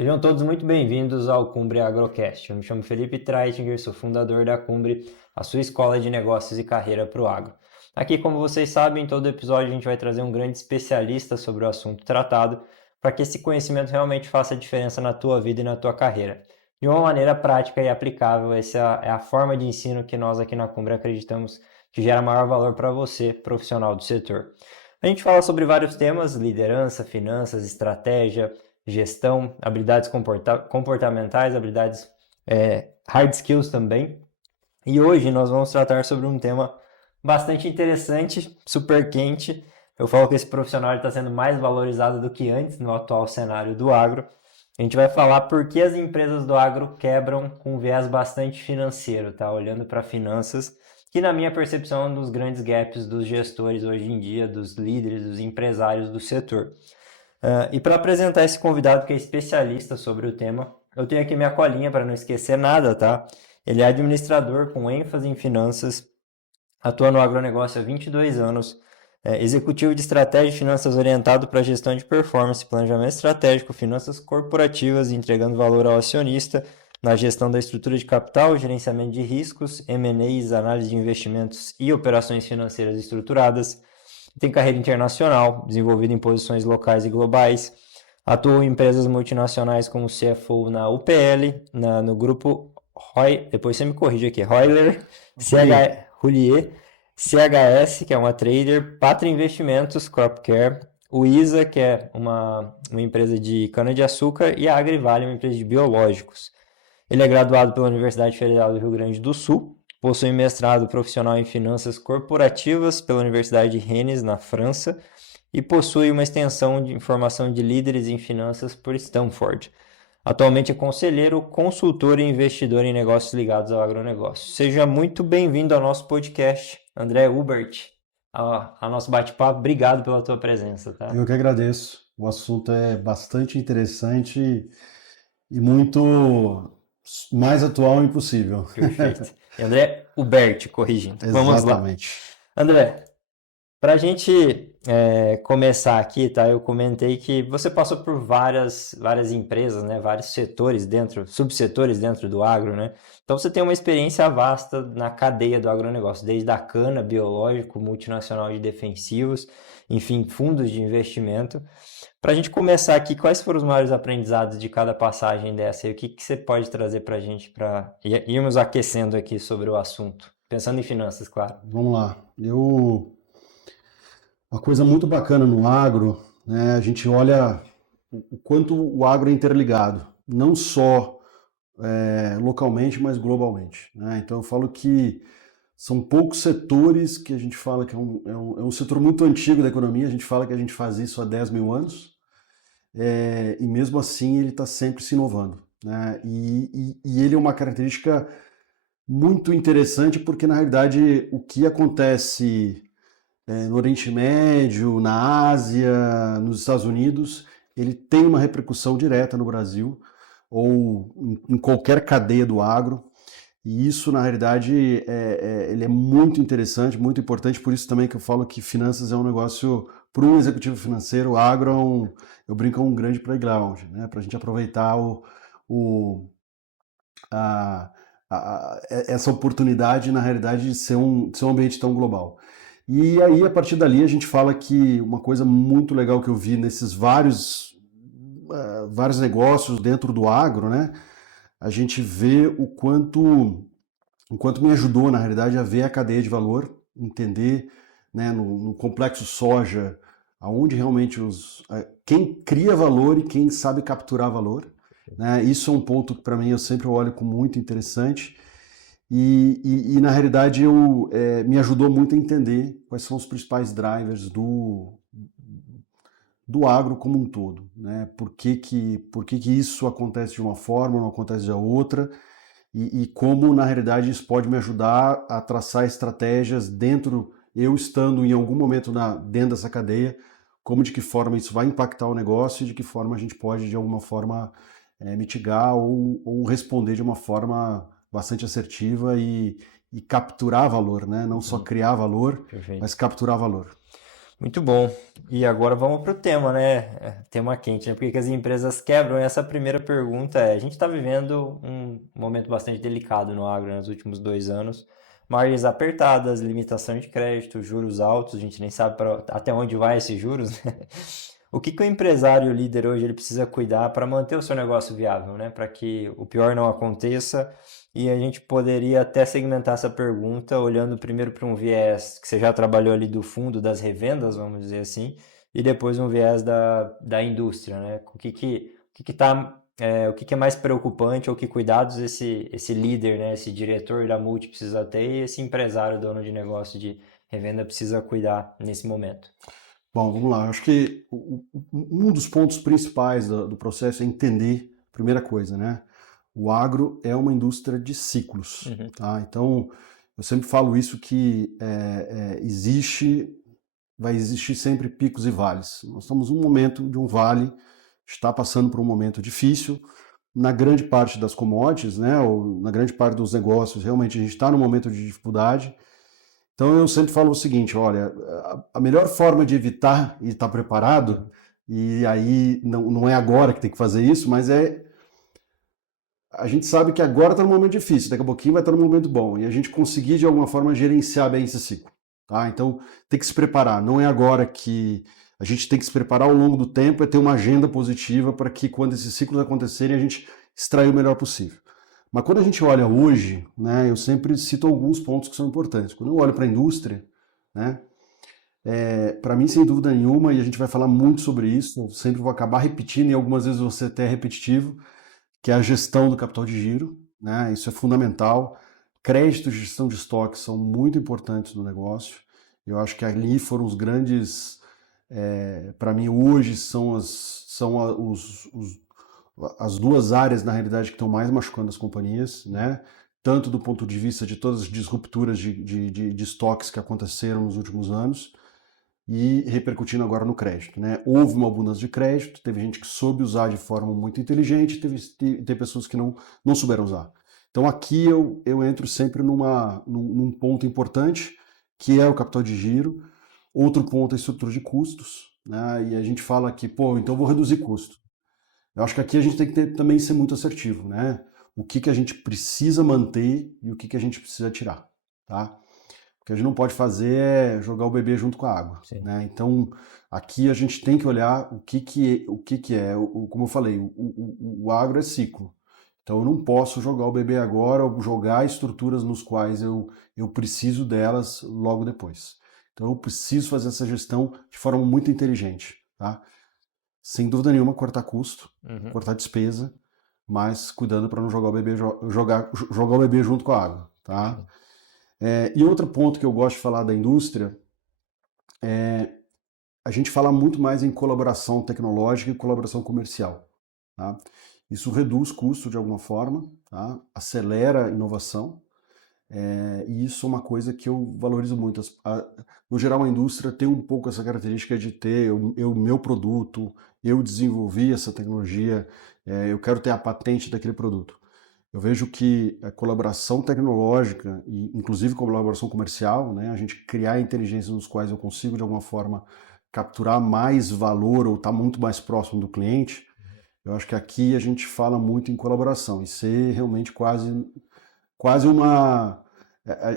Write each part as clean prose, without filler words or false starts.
Sejam todos muito bem-vindos ao Cumbre Agrocast. Eu me chamo Felipe Treitinger, sou fundador da Cumbre, a sua escola de negócios e carreira para o agro. Aqui, como vocês sabem, em todo episódio a gente vai trazer um grande especialista sobre o assunto tratado, para que esse conhecimento realmente faça diferença na tua vida e na tua carreira. De uma maneira prática e aplicável, essa é a forma de ensino que nós aqui na Cumbre acreditamos que gera maior valor para você, profissional do setor. A gente fala sobre vários temas: liderança, finanças, estratégia, gestão, habilidades comportamentais, habilidades hard skills também. E hoje nós vamos tratar sobre um tema bastante interessante, super quente. Eu falo que esse profissional está sendo mais valorizado do que antes no atual cenário do agro. A gente vai falar por que as empresas do agro quebram com um viés bastante financeiro, tá? Olhando para finanças, que na minha percepção é um dos grandes gaps dos gestores hoje em dia, dos líderes, dos empresários do setor. E para apresentar esse convidado que é especialista sobre o tema, eu tenho aqui minha colinha para não esquecer nada, tá? Ele é administrador com ênfase em finanças, atua no agronegócio há 22 anos, executivo de estratégia e finanças orientado para gestão de performance, planejamento estratégico, finanças corporativas, entregando valor ao acionista, na gestão da estrutura de capital, gerenciamento de riscos, M&As, análise de investimentos e operações financeiras estruturadas. Tem carreira internacional, desenvolvida em posições locais e globais. Atuou em empresas multinacionais como CFO na UPL, no grupo depois você me corrige aqui, Heuler, Roulier, CHS, que é uma trader, Patra Investimentos, Cropcare, o ISA, que é uma empresa de cana-de-açúcar, e a Agrivale, uma empresa de biológicos. Ele é graduado pela Universidade Federal do Rio Grande do Sul, possui mestrado profissional em finanças corporativas pela Universidade de Rennes, na França, e possui uma extensão de formação de líderes em finanças por Stanford. Atualmente é conselheiro, consultor e investidor em negócios ligados ao agronegócio. Seja muito bem-vindo ao nosso podcast, André Hubert, ao nosso bate-papo. Obrigado pela tua presença, tá? Eu que agradeço. O assunto é bastante interessante e muito mais atual impossível. Perfeito. E André Hubert, corrigindo. Vamos lá. Exatamente. André, para a gente começar aqui, tá? Eu comentei que você passou por várias empresas, né? Vários setores subsetores dentro do agro, né? Então você tem uma experiência vasta na cadeia do agronegócio, desde a cana, biológico, multinacional de defensivos, enfim, fundos de investimento. Para a gente começar aqui, quais foram os maiores aprendizados de cada passagem dessa e o que você pode trazer para a gente para irmos aquecendo aqui sobre o assunto? Pensando em finanças, claro. Vamos lá. Uma coisa muito bacana no agro, né? A gente olha o quanto o agro é interligado, não só localmente, mas globalmente, né? Então eu falo que são poucos setores que a gente fala que é um setor muito antigo da economia. A gente fala que a gente faz isso há 10 mil anos. E mesmo assim ele está sempre se inovando, né? E ele é uma característica muito interessante porque, na realidade, o que acontece no Oriente Médio, na Ásia, nos Estados Unidos, ele tem uma repercussão direta no Brasil ou em qualquer cadeia do agro. E isso, na realidade, ele é muito interessante, muito importante. Por isso também que eu falo que finanças é um negócio, para um executivo financeiro, o agro eu brinco, é um grande playground, né? Para a gente aproveitar o, a, essa oportunidade, na realidade, de ser um ambiente tão global. E aí, a partir dali, a gente fala que uma coisa muito legal que eu vi nesses vários negócios dentro do agro, né? A gente vê o quanto me ajudou, na realidade, a ver a cadeia de valor, entender, né, no complexo soja, aonde realmente quem cria valor e quem sabe capturar valor. Né? Isso é um ponto que, para mim, eu sempre olho como muito interessante. Na realidade, me ajudou muito a entender quais são os principais drivers do agro como um todo. Né? Por que que isso acontece de uma forma, não acontece de outra, e como, na realidade, isso pode me ajudar a traçar estratégias eu estando em algum momento dentro dessa cadeia, como de que forma isso vai impactar o negócio e de que forma a gente pode, de alguma forma, mitigar ou responder de uma forma bastante assertiva e capturar valor, né? Não só criar valor, Perfeito. mas capturar valor. Muito bom. E agora vamos para o tema, né? Tema quente, né? Por que que as empresas quebram? Essa primeira pergunta a gente está vivendo um momento bastante delicado no agro nos últimos 2 anos. Margens apertadas, limitação de crédito, juros altos, a gente nem sabe até onde vai esses juros, né? O que que o empresário, o líder hoje, ele precisa cuidar para manter o seu negócio viável, né? Para que o pior não aconteça. E a gente poderia até segmentar essa pergunta olhando primeiro para um viés que você já trabalhou ali do fundo das revendas, vamos dizer assim, e depois um viés da indústria, né? O que que é mais preocupante ou que cuidados esse líder, né, esse diretor da multi precisa ter e esse empresário, dono de negócio de revenda precisa cuidar nesse momento. Bom, vamos lá. Acho que um dos pontos principais do processo é entender, primeira coisa, né? O agro é uma indústria de ciclos, Uhum. tá? Então, eu sempre falo isso que vai existir sempre picos e vales. Nós estamos num momento de um vale, está passando por um momento difícil. Na grande parte das commodities, né, ou na grande parte dos negócios, realmente a gente está num momento de dificuldade. Então eu sempre falo o seguinte, olha, a melhor forma de evitar e estar preparado, e aí não é agora que tem que fazer isso, mas a gente sabe que agora está num momento difícil, daqui a pouquinho vai estar num momento bom, e a gente conseguir de alguma forma gerenciar bem esse ciclo. Tá? Então tem que se preparar, não é agora que a gente tem que se preparar ao longo do tempo, é ter uma agenda positiva para que quando esses ciclos acontecerem a gente extrair o melhor possível. Mas quando a gente olha hoje, né, eu sempre cito alguns pontos que são importantes. Quando eu olho para a indústria, né, para mim, sem dúvida nenhuma, e a gente vai falar muito sobre isso, eu sempre vou acabar repetindo, e algumas vezes você até é repetitivo, que é a gestão do capital de giro, né, isso é fundamental. Crédito e gestão de estoque são muito importantes no negócio. Eu acho que ali foram os grandes, para mim, hoje as duas áreas, na realidade, que estão mais machucando as companhias, né? Tanto do ponto de vista de todas as disrupturas de estoques que aconteceram nos últimos anos e repercutindo agora no crédito, né? Houve uma abundância de crédito, teve gente que soube usar de forma muito inteligente, teve pessoas que não souberam usar. Então aqui eu entro sempre num ponto importante, que é o capital de giro. Outro ponto é a estrutura de custos, né? E a gente fala que, pô, então eu vou reduzir custo. Eu acho que aqui a gente tem que também ser muito assertivo, né? O que que a gente precisa manter e o que que a gente precisa tirar, tá? O que a gente não pode fazer é jogar o bebê junto com a água, Sim. né? Então, aqui a gente tem que olhar o que que é, como eu falei, o agro é ciclo. Então, eu não posso jogar o bebê agora ou jogar estruturas nos quais eu preciso delas logo depois. Então, eu preciso fazer essa gestão de forma muito inteligente, tá? Sem dúvida nenhuma, cortar custo, Uhum. cortar despesa, mas cuidando para não jogar o bebê, jogar o bebê junto com a água, tá? E outro ponto que eu gosto de falar da indústria, a gente fala muito mais em colaboração tecnológica e colaboração comercial, tá? Isso reduz custo de alguma forma, tá? Acelera a inovação, e isso é uma coisa que eu valorizo muito. No geral, a indústria tem um pouco essa característica de ter o meu produto, eu desenvolvi essa tecnologia, eu quero ter a patente daquele produto. Eu vejo que a colaboração tecnológica, e inclusive colaboração comercial, né, a gente criar inteligências nos quais eu consigo de alguma forma capturar mais valor ou estar muito mais próximo do cliente, eu acho que aqui a gente fala muito em colaboração e ser realmente quase uma.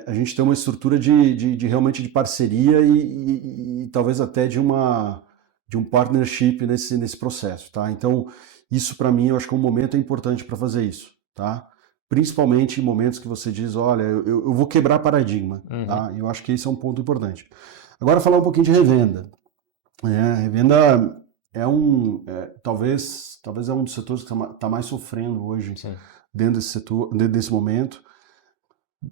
A gente tem uma estrutura de realmente de parceria e talvez até de um partnership nesse processo, tá? Então, isso para mim eu acho que é um momento importante para fazer isso, tá? Principalmente em momentos que você diz, olha, eu vou quebrar paradigma, Uhum. tá? Eu acho que esse é um ponto importante. Agora falar um pouquinho de revenda. Revenda talvez é um dos setores que está mais sofrendo hoje Sim. dentro desse setor, dentro desse momento.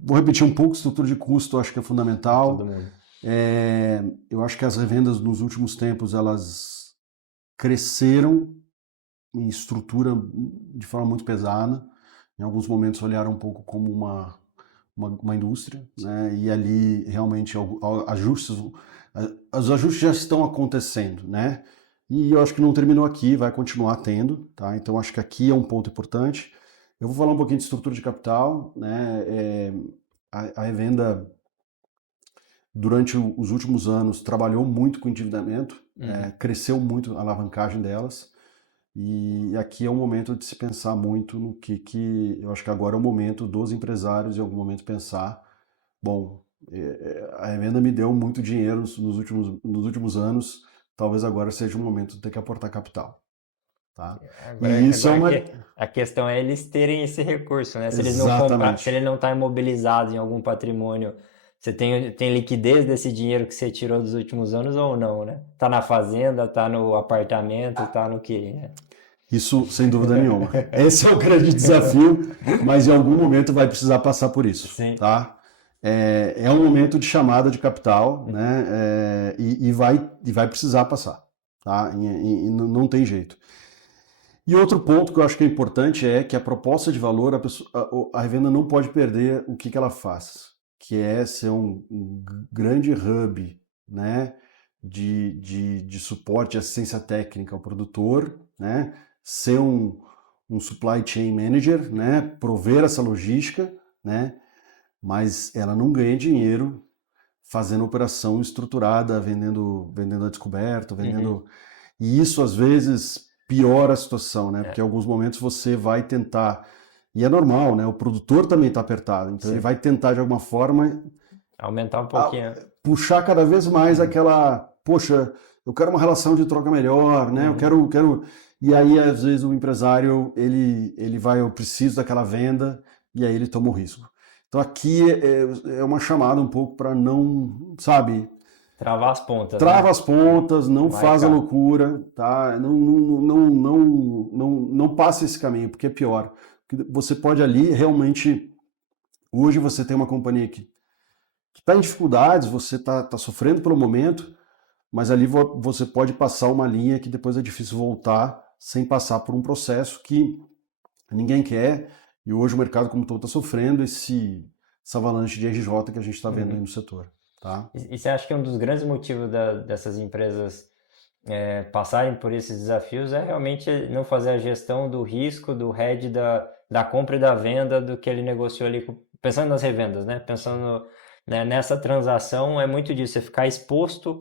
Vou repetir um pouco, estrutura de custo eu acho que é Para todo fundamental. mundo. Eu acho que as revendas nos últimos tempos elas cresceram em estrutura de forma muito pesada. Em alguns momentos olharam um pouco como uma indústria, né? E ali realmente ajustes, os ajustes já estão acontecendo, né? E eu acho que não terminou aqui, vai continuar tendo, tá? Então acho que aqui é um ponto importante. Eu vou falar um pouquinho de estrutura de capital, né? A revenda durante os últimos anos, trabalhou muito com endividamento, cresceu muito a alavancagem delas, e aqui é um momento de se pensar muito no que eu acho que agora é o momento dos empresários, em algum momento, pensar, bom, a revenda me deu muito dinheiro nos últimos anos, talvez agora seja o momento de ter que aportar capital. Tá? E isso é uma... A questão é eles terem esse recurso, né? Se eles não comprar, se Exatamente. ele não está imobilizado em algum patrimônio, você tem liquidez desse dinheiro que você tirou dos últimos anos ou não, né? Tá na fazenda, tá no apartamento, tá no quê, né? Isso, sem dúvida nenhuma. Esse é o grande desafio, mas em algum momento vai precisar passar por isso, Sim. tá? É um momento de chamada de capital, né? E vai precisar passar, tá? E não tem jeito. E outro ponto que eu acho que é importante é que a proposta de valor, a revenda não pode perder o que ela faz, que é ser um grande hub, né, de suporte e assistência técnica ao produtor, né, ser um supply chain manager, né, prover essa logística, né, mas ela não ganha dinheiro fazendo operação estruturada, vendendo a descoberto, vendendo... E isso, às vezes, piora a situação, né? Porque em alguns momentos você vai tentar... E é normal, né? O produtor também está apertado. Então, ele vai tentar, de alguma forma, Aumentar um pouquinho. puxar cada vez mais aquela... Poxa, eu quero uma relação de troca melhor, né? Eu quero... E aí, às vezes, o empresário, ele vai, eu preciso daquela venda, e aí ele toma o risco. Então, aqui é uma chamada um pouco para não, sabe... Travar as pontas, Trava né? as pontas, não Vai, faz a cara. loucura, tá? Não passe esse caminho, porque é pior. Porque você pode ali realmente. Hoje você tem uma companhia que está em dificuldades, você está sofrendo pelo momento, mas ali você pode passar uma linha que depois é difícil voltar sem passar por um processo que ninguém quer. E hoje o mercado como todo está sofrendo essa avalanche de RJ que a gente está vendo aí no setor. Tá? E você acha que um dos grandes motivos dessas empresas passarem por esses desafios é realmente não fazer a gestão do risco, do hedge da compra e da venda do que ele negociou ali, pensando nas revendas, né? Pensando, né, nessa transação, é muito disso, você ficar exposto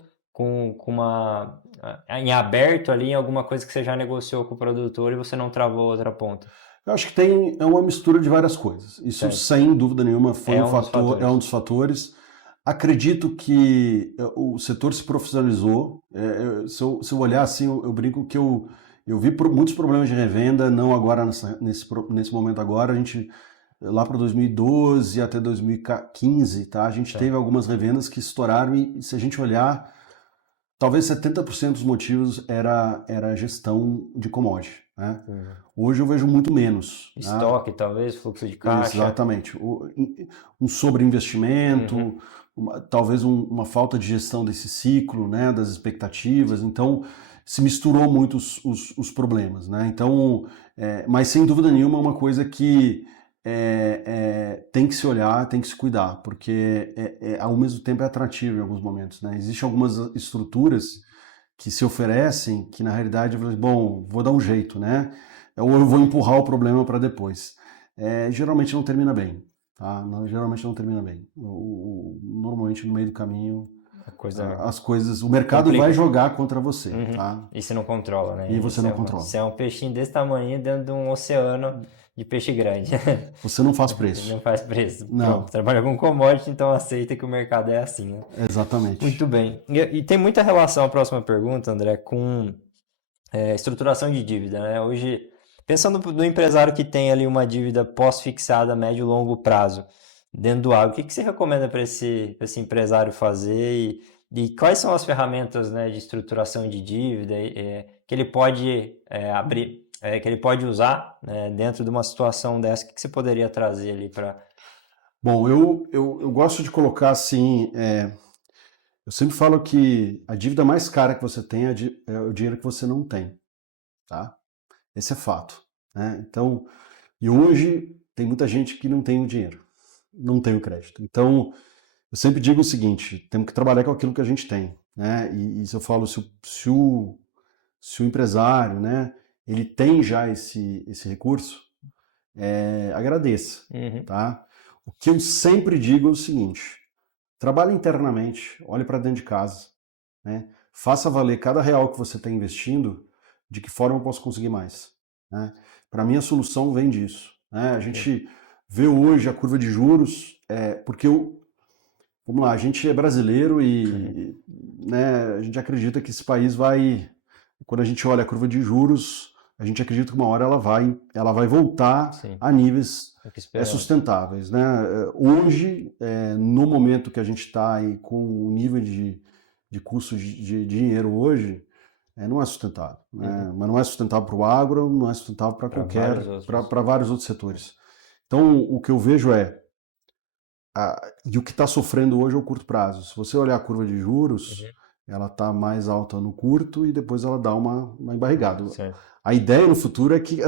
em aberto ali em alguma coisa que você já negociou com o produtor e você não travou outra ponta. Eu acho que é uma mistura de várias coisas. Isso, Certo. sem dúvida nenhuma, foi É um um dos fator, é um fatores. dos fatores. Acredito que o setor se profissionalizou. Se eu olhar assim, eu brinco que eu vi muitos problemas de revenda, não agora nesse momento agora. A gente, lá para 2012 até 2015, tá? A gente teve algumas revendas que estouraram e se a gente olhar, talvez 70% dos motivos era a gestão de commodity, né? Hoje eu vejo muito menos. Né? Estoque, talvez, fluxo de caixa. Exatamente. Um sobreinvestimento, talvez uma falta de gestão desse ciclo, né, das expectativas. Então, se misturou muito os problemas. Né? Então, mas sem dúvida nenhuma é uma coisa que tem que se olhar, tem que se cuidar, porque ao mesmo tempo é atrativo em alguns momentos. Né? Existem algumas estruturas que se oferecem que, na realidade, bom, vou dar um jeito, né? Ou eu vou empurrar o problema para depois. Geralmente não termina bem, tá? Geralmente não termina bem. Normalmente no meio do caminho A coisa as coisas, o mercado vai complica. jogar contra você, tá? E você não controla, né? E você não Você controla. é um peixinho desse tamanho dentro de um oceano de peixe grande. Você não faz preço. Não faz preço. Não, Pronto, trabalha com commodity, então aceita que o mercado é assim, né? exatamente. Muito bem. E tem muita relação a próxima pergunta, André, com estruturação de dívida, né? Hoje, pensando no empresário que tem ali uma dívida pós-fixada a médio e longo prazo dentro do agro, o que você recomenda para esse empresário fazer e quais são as ferramentas, né, de estruturação de dívida que ele pode abrir, que ele pode usar, né, dentro de uma situação dessa? O que você poderia trazer ali para... Bom, eu gosto de colocar assim, eu sempre falo que a dívida mais cara que você tem é o dinheiro que você não tem, tá? Esse é fato, né? Então, e hoje tem muita gente que não tem o dinheiro, não tem o crédito. Então, eu sempre digo o seguinte, temos que trabalhar com aquilo que a gente tem, né? E se eu falo, se o empresário, né, ele tem já esse recurso, agradeça, Uhum. tá? O que eu sempre digo é o seguinte, trabalhe internamente, olhe para dentro de casa, né? Faça valer cada real que você está investindo, de que forma eu posso conseguir mais, né? Para mim a solução vem disso, né? A Perfeito. gente vê hoje a curva de juros, porque vamos lá, a gente é brasileiro Uhum. e, né, a gente acredita que esse país vai, quando a gente olha a curva de juros, a gente acredita que uma hora ela vai voltar Sim, a níveis é o que esperamos. sustentáveis, né? Hoje, no momento que a gente está aí com o nível de custo de dinheiro hoje, não é sustentável, Uhum. né? Mas não é sustentável para o agro, não é sustentável para Para vários outros. para vários outros setores. Então, o que eu vejo e o que está sofrendo hoje é o curto prazo. Se você olhar a curva de juros, Uhum. ela está mais alta no curto e depois ela dá uma embarrigada. Certo. A ideia no futuro é que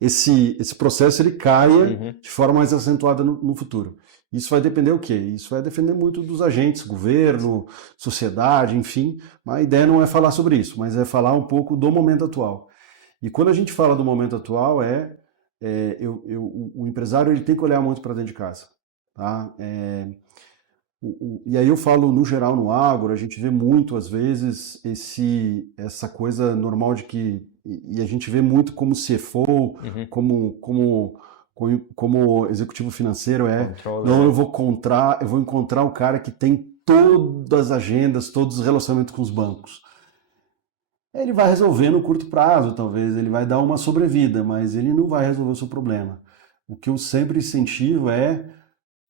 esse processo ele caia Uhum. de forma mais acentuada no futuro. Isso vai depender o quê? Isso vai depender muito dos agentes, governo, sociedade, enfim. Mas a ideia não é falar sobre isso, mas é falar um pouco do momento atual. E quando a gente fala do momento atual, o empresário ele tem que olhar muito para dentro de casa. Tá? E aí eu falo no geral no agro, a gente vê muito às vezes essa coisa normal de que e a gente vê muito como CFO, Uhum. como executivo financeiro Controller, não, né? eu vou encontrar o cara que tem todas as agendas, todos os relacionamentos com os bancos. Ele vai resolver no curto prazo, talvez, ele vai dar uma sobrevida, mas ele não vai resolver o seu problema. O que eu sempre incentivo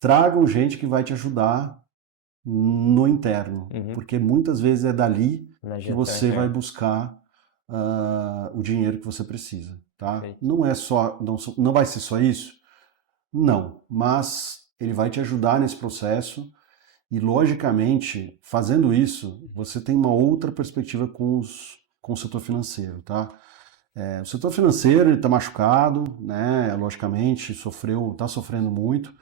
tragam gente que vai te ajudar no interno, Uhum. porque muitas vezes é dali Na que gestão você vai interna. buscar o dinheiro que você precisa, tá? Perfeito. Não é só, não vai ser só isso? Não, mas ele vai te ajudar nesse processo e, logicamente, fazendo isso, você tem uma outra perspectiva com o setor financeiro, tá? O setor financeiro está machucado, né? Logicamente, está sofrendo muito,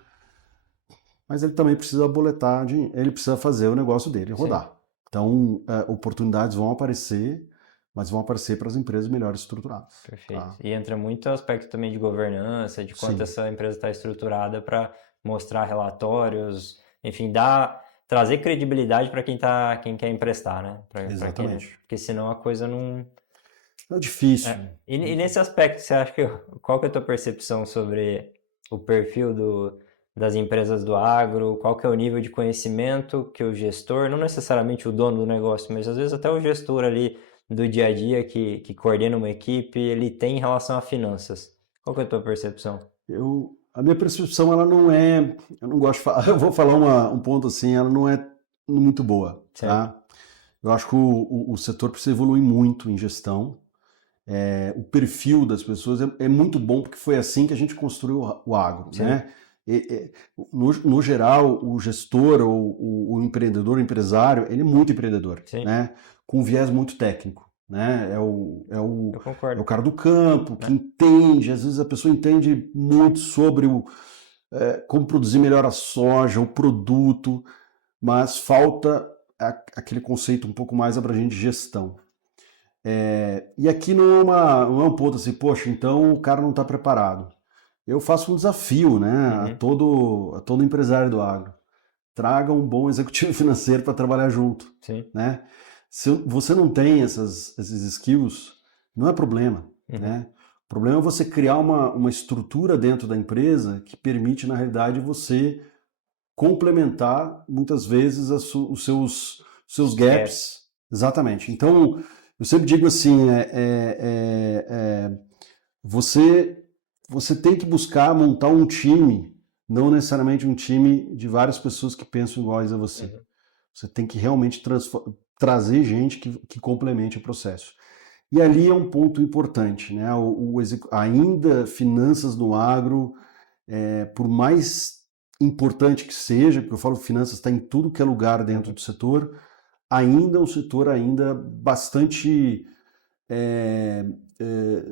mas ele também precisa boletar, ele precisa fazer o negócio dele Sim. rodar. Então, oportunidades vão aparecer, mas vão aparecer para as empresas melhores estruturadas. Perfeito. Tá? E entra muito aspecto também de governança, de quanto Sim, essa empresa está estruturada para mostrar relatórios, enfim, trazer credibilidade para quem quer emprestar, né? exatamente. Porque senão a coisa não. É difícil. E nesse aspecto, você acha qual que é a tua percepção sobre o perfil das empresas do agro? Qual que é o nível de conhecimento que o gestor, não necessariamente o dono do negócio, mas às vezes até o gestor ali do dia a dia que coordena uma equipe, ele tem em relação a finanças? Qual que é a tua percepção? A minha percepção, ela não é, eu não gosto de falar, eu vou falar um ponto assim, ela não é muito boa, Certo. tá? Eu acho que o setor precisa evoluir muito em gestão. O perfil das pessoas é muito bom porque foi assim que a gente construiu o agro, Sim, né? No geral, o gestor ou o empreendedor, o empresário, ele é muito empreendedor, sim, né? Com um viés muito técnico, né? eu É o concordo, cara do campo que né? entende, às vezes a pessoa entende muito sobre como produzir melhor a soja, o produto, mas falta aquele conceito um pouco mais abrangente de gestão. E aqui não é um ponto assim, poxa, então o cara não está preparado. Eu faço um desafio, né, Uhum, a todo empresário do agro. Traga um bom executivo financeiro para trabalhar junto, sim, né? Se você não tem esses skills, não é problema, uhum, né? O problema é você criar uma estrutura dentro da empresa que permite, na realidade, você complementar, muitas vezes, os seus gaps. gaps. Exatamente. Então, eu sempre digo assim, você, você tem que buscar montar um time, não necessariamente um time de várias pessoas que pensam iguais a você. Uhum. Você tem que realmente trazer gente que complemente o processo. E ali é um ponto importante, né? Ainda finanças no agro, por mais importante que seja, porque eu falo que finanças está em tudo que é lugar dentro Uhum. do setor, ainda é um setor ainda bastante é, é,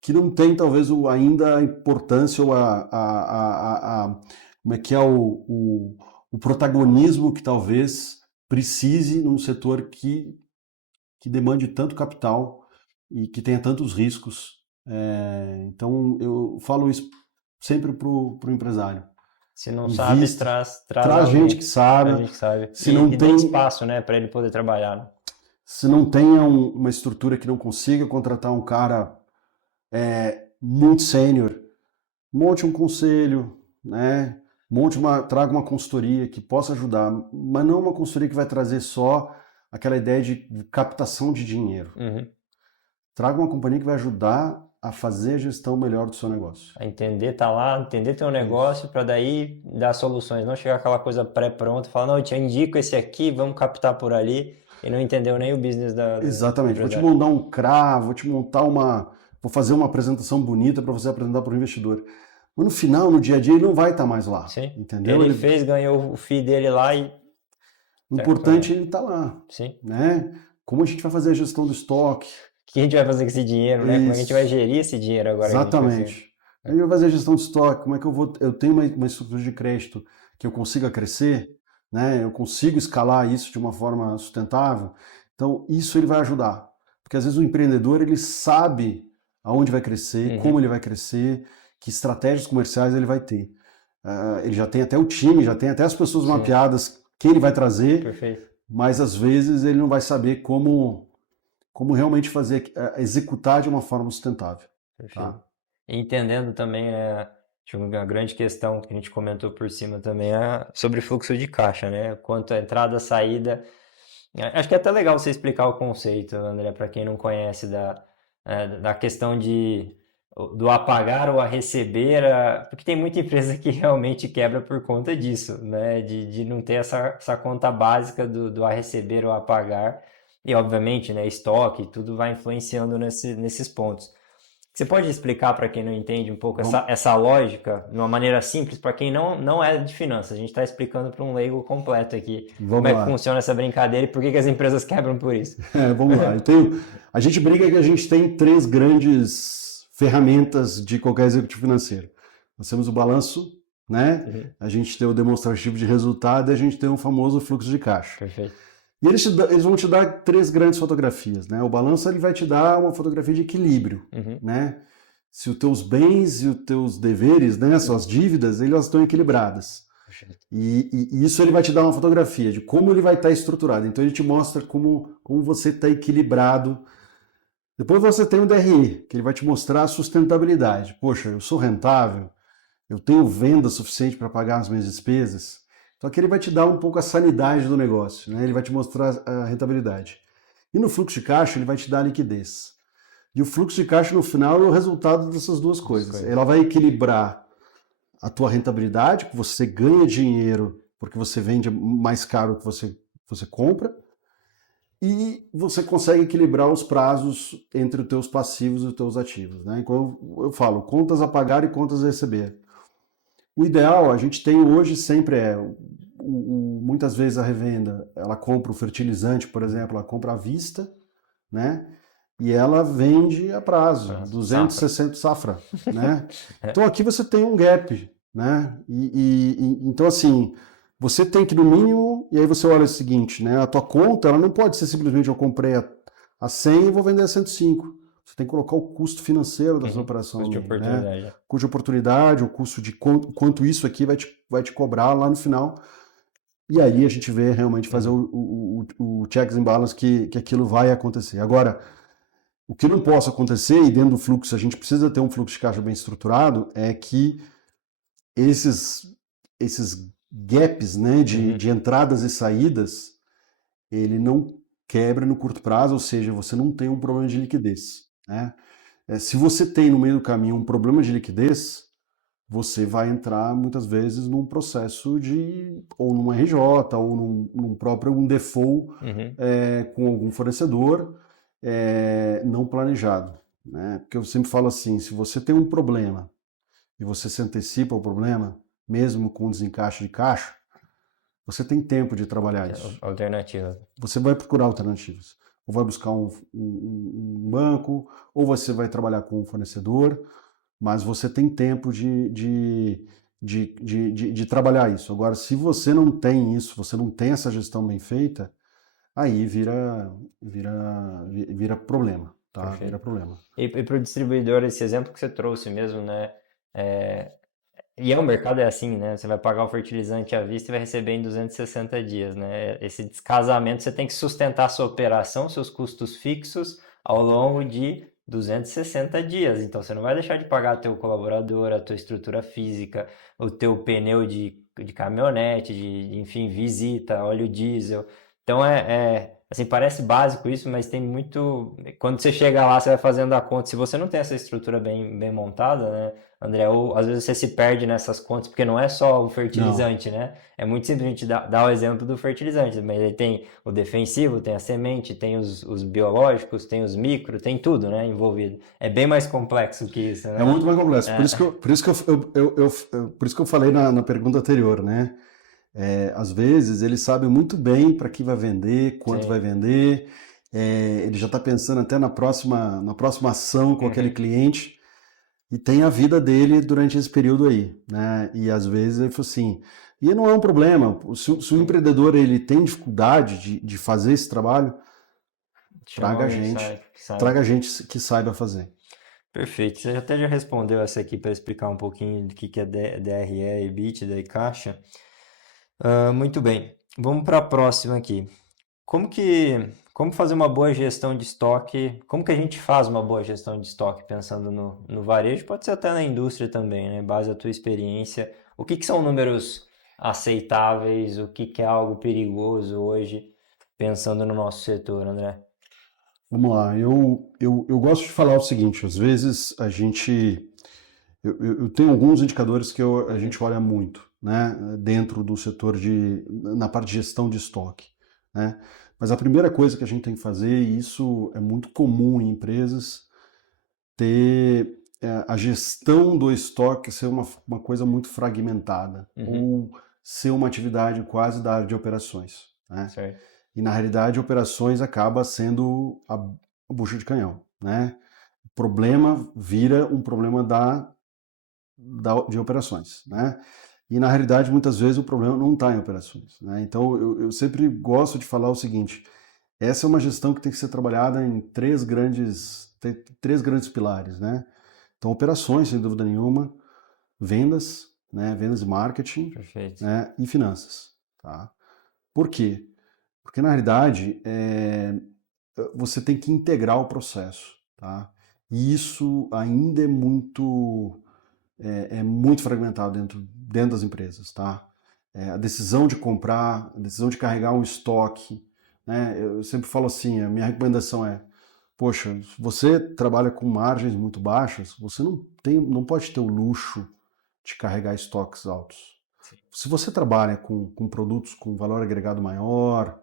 que não tem talvez ainda a importância ou como é que é o protagonismo que talvez precise num setor que demande tanto capital e que tenha tantos riscos. Então eu falo isso sempre para o empresário. Se não sabe, invista, traz traz gente alguém, que a sabe. gente que sabe. Se não E dê tem, espaço, né, para ele poder trabalhar, né? se não tem uma estrutura que não consiga contratar um cara muito sênior, monte um conselho, né? Traga uma consultoria que possa ajudar, mas não uma consultoria que vai trazer só aquela ideia de captação de dinheiro. Uhum. Traga uma companhia que vai ajudar a fazer a gestão melhor do seu negócio. A entender, tá lá, entender teu negócio para daí dar soluções, não chegar aquela coisa pré-pronta, falar, não, eu te indico esse aqui, vamos captar por ali, e não entendeu nem o business do Exatamente. Vou te empresário. montar um CRA, vou te montar uma. Vou fazer uma apresentação bonita para você apresentar para o investidor. Mas no final, no dia a dia, ele não vai estar mais lá. Sim. Entendeu? Ele fez, ganhou o FII dele lá e. O Certo, importante é ele estar lá. sim. Né? Como a gente vai fazer a gestão do estoque? O que a gente vai fazer com esse dinheiro, né? Como é que a gente vai Isso. gerir esse dinheiro agora que a gente consegue? Exatamente. A gente vai fazer a gestão de estoque, como é que eu vou. Eu tenho uma estrutura de crédito que eu consiga crescer, né? Eu consigo escalar isso de uma forma sustentável. Então, isso ele vai ajudar. Porque às vezes o empreendedor ele sabe aonde vai crescer, como ele vai crescer, que estratégias comerciais ele vai ter. Ele já tem até o time, já tem até as pessoas Sim. mapeadas que ele vai trazer, Perfeito. mas às vezes ele não vai saber como realmente fazer, executar de uma forma sustentável. Perfeito. Tá? E entendendo também, né, acho que uma grande questão que a gente comentou por cima também é sobre fluxo de caixa, né? Quanto a entrada, saída. Acho que é até legal você explicar o conceito, André, para quem não conhece da questão do a pagar ou a receber, porque tem muita empresa que realmente quebra por conta disso, né? De não ter essa conta básica do a receber ou a pagar. E, obviamente, né, estoque, tudo vai influenciando nesses pontos. Você pode explicar para quem não entende um pouco Vamos, essa lógica de uma maneira simples para quem não é de finanças? A gente está explicando para um leigo completo aqui como vamos é que lá. funciona essa brincadeira e por que as empresas quebram por isso. Vamos lá. A gente briga que a gente tem três grandes ferramentas de qualquer executivo financeiro. Nós temos o balanço, né? Uhum. A gente tem o demonstrativo de resultado e a gente tem o famoso fluxo de caixa. Perfeito. E eles vão te dar três grandes fotografias, né? O balanço ele vai te dar uma fotografia de equilíbrio, Uhum. né? Se os teus bens e os teus deveres, né, suas dívidas, elas estão equilibradas. Perfeito. E isso ele vai te dar uma fotografia de como ele vai estar estruturado. Então ele te mostra como você está equilibrado. Depois você tem o DRE, que ele vai te mostrar a sustentabilidade. Poxa, eu sou rentável, eu tenho venda suficiente para pagar as minhas despesas. Então aqui ele vai te dar um pouco a sanidade do negócio, né? Ele vai te mostrar a rentabilidade. E no fluxo de caixa ele vai te dar a liquidez. E o fluxo de caixa no final é o resultado dessas duas coisas. Ela vai equilibrar a tua rentabilidade, que você ganha dinheiro porque você vende mais caro que você compra, e você consegue equilibrar os prazos entre os teus passivos e os teus ativos. Né? Então eu falo contas a pagar e contas a receber. O ideal, a gente tem hoje sempre muitas vezes a revenda, ela compra o fertilizante, por exemplo, ela compra à vista, né? E ela vende a prazo, 260 safra, né? Então aqui você tem um gap, né? Então assim, você tem que no mínimo, e aí você olha o seguinte, né? A tua conta, ela não pode ser simplesmente eu comprei a 100 e vou vender a 105. Você tem que colocar o custo financeiro da sua operação Custo de no meio, né? oportunidade. Custo de oportunidade, o custo de quanto isso aqui vai te cobrar lá no final. E aí a gente vê realmente fazer o checks and balance que aquilo vai acontecer. Agora, o que não possa acontecer, e dentro do fluxo a gente precisa ter um fluxo de caixa bem estruturado, é que esses gaps, né, de entradas e saídas, ele não quebra no curto prazo, ou seja, você não tem um problema de liquidez. Né? Se você tem no meio do caminho um problema de liquidez, você vai entrar muitas vezes num processo ou num RJ, ou num próprio um default com algum fornecedor não planejado. Né? Porque eu sempre falo assim, se você tem um problema e você se antecipa ao problema, mesmo com desencaixe de caixa, você tem tempo de trabalhar isso. Alternativa. Você vai procurar alternativas. Ou vai buscar um banco, ou você vai trabalhar com um fornecedor, mas você tem tempo de trabalhar isso. Agora, se você não tem isso, você não tem essa gestão bem feita, aí vira problema, tá? Perfeito. Vira problema. E para o distribuidor, esse exemplo que você trouxe mesmo, né? E o mercado é assim, né? Você vai pagar o fertilizante à vista e vai receber em 260 dias, né? Esse descasamento, você tem que sustentar a sua operação, seus custos fixos ao longo de 260 dias. Então, você não vai deixar de pagar teu colaborador, a tua estrutura física, o teu pneu de caminhonete, enfim, visita, óleo diesel. Então, assim, parece básico isso, mas tem muito... Quando você chega lá, você vai fazendo a conta. Se você não tem essa estrutura bem montada, né? André, ou às vezes você se perde nessas contas, porque não é só o Não. fertilizante, né? É muito simples a gente dar o exemplo do fertilizante, mas ele tem o defensivo, tem a semente, tem os biológicos, tem os micro, tem tudo, né, envolvido. É bem mais complexo que isso, É né? muito mais complexo. É, Por isso que eu falei na pergunta anterior, né? Às vezes ele sabe muito bem para que vai vender, quanto sim. vai vender, ele já está pensando até na próxima ação com aquele Uhum. cliente e tem a vida dele durante esse período aí, né? E às vezes ele falou assim, e não é um problema, se o empreendedor ele tem dificuldade de fazer esse trabalho, Chama traga alguém gente, que sabe. traga gente que saiba fazer. Perfeito. Você até já respondeu essa aqui para explicar um pouquinho do que é DRE, EBITDA e caixa. Muito bem. Vamos para a próxima aqui. Como fazer uma boa gestão de estoque? Como que a gente faz uma boa gestão de estoque pensando no varejo? Pode ser até na indústria também, né? Base da tua experiência. O que são números aceitáveis? O que é algo perigoso hoje, pensando no nosso setor, André? Vamos lá, eu gosto de falar o seguinte, às vezes a gente, eu tenho alguns indicadores que a gente olha muito, né, dentro do setor na parte de gestão de estoque, né, mas a primeira coisa que a gente tem que fazer, e isso é muito comum em empresas, ter a gestão do estoque ser uma coisa muito fragmentada, Uhum, ou ser uma atividade quase da área de operações, né, certo. e na realidade operações acaba sendo a bucha de canhão, né, o problema vira um problema de operações, né? E na realidade, muitas vezes o problema não está em operações, né? Então eu sempre gosto de falar o seguinte: essa é uma gestão que tem que ser trabalhada em três grandes pilares, né? Então operações, sem dúvida nenhuma, vendas, né? Vendas e marketing, Perfeito. né? E finanças, tá? Por quê? Porque na realidade você tem que integrar o processo, tá? E isso ainda é muito fragmentado dentro das empresas, tá? A decisão de comprar, a decisão de carregar um estoque, né? Eu sempre falo assim, a minha recomendação é, poxa, se você trabalha com margens muito baixas, você não pode ter o luxo de carregar estoques altos. Sim. Se você trabalha com produtos com valor agregado maior,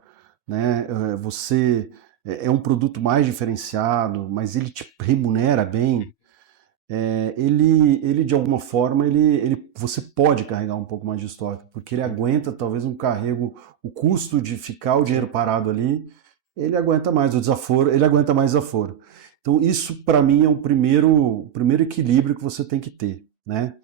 né, você é um produto mais diferenciado, mas ele te remunera bem, ele de alguma forma, você pode carregar um pouco mais de estoque, porque ele aguenta talvez um carrego, o custo de ficar o dinheiro Sim. parado ali, ele aguenta mais o desaforo, ele aguenta mais desaforo. Então isso para mim é o primeiro equilíbrio que você tem que ter, né?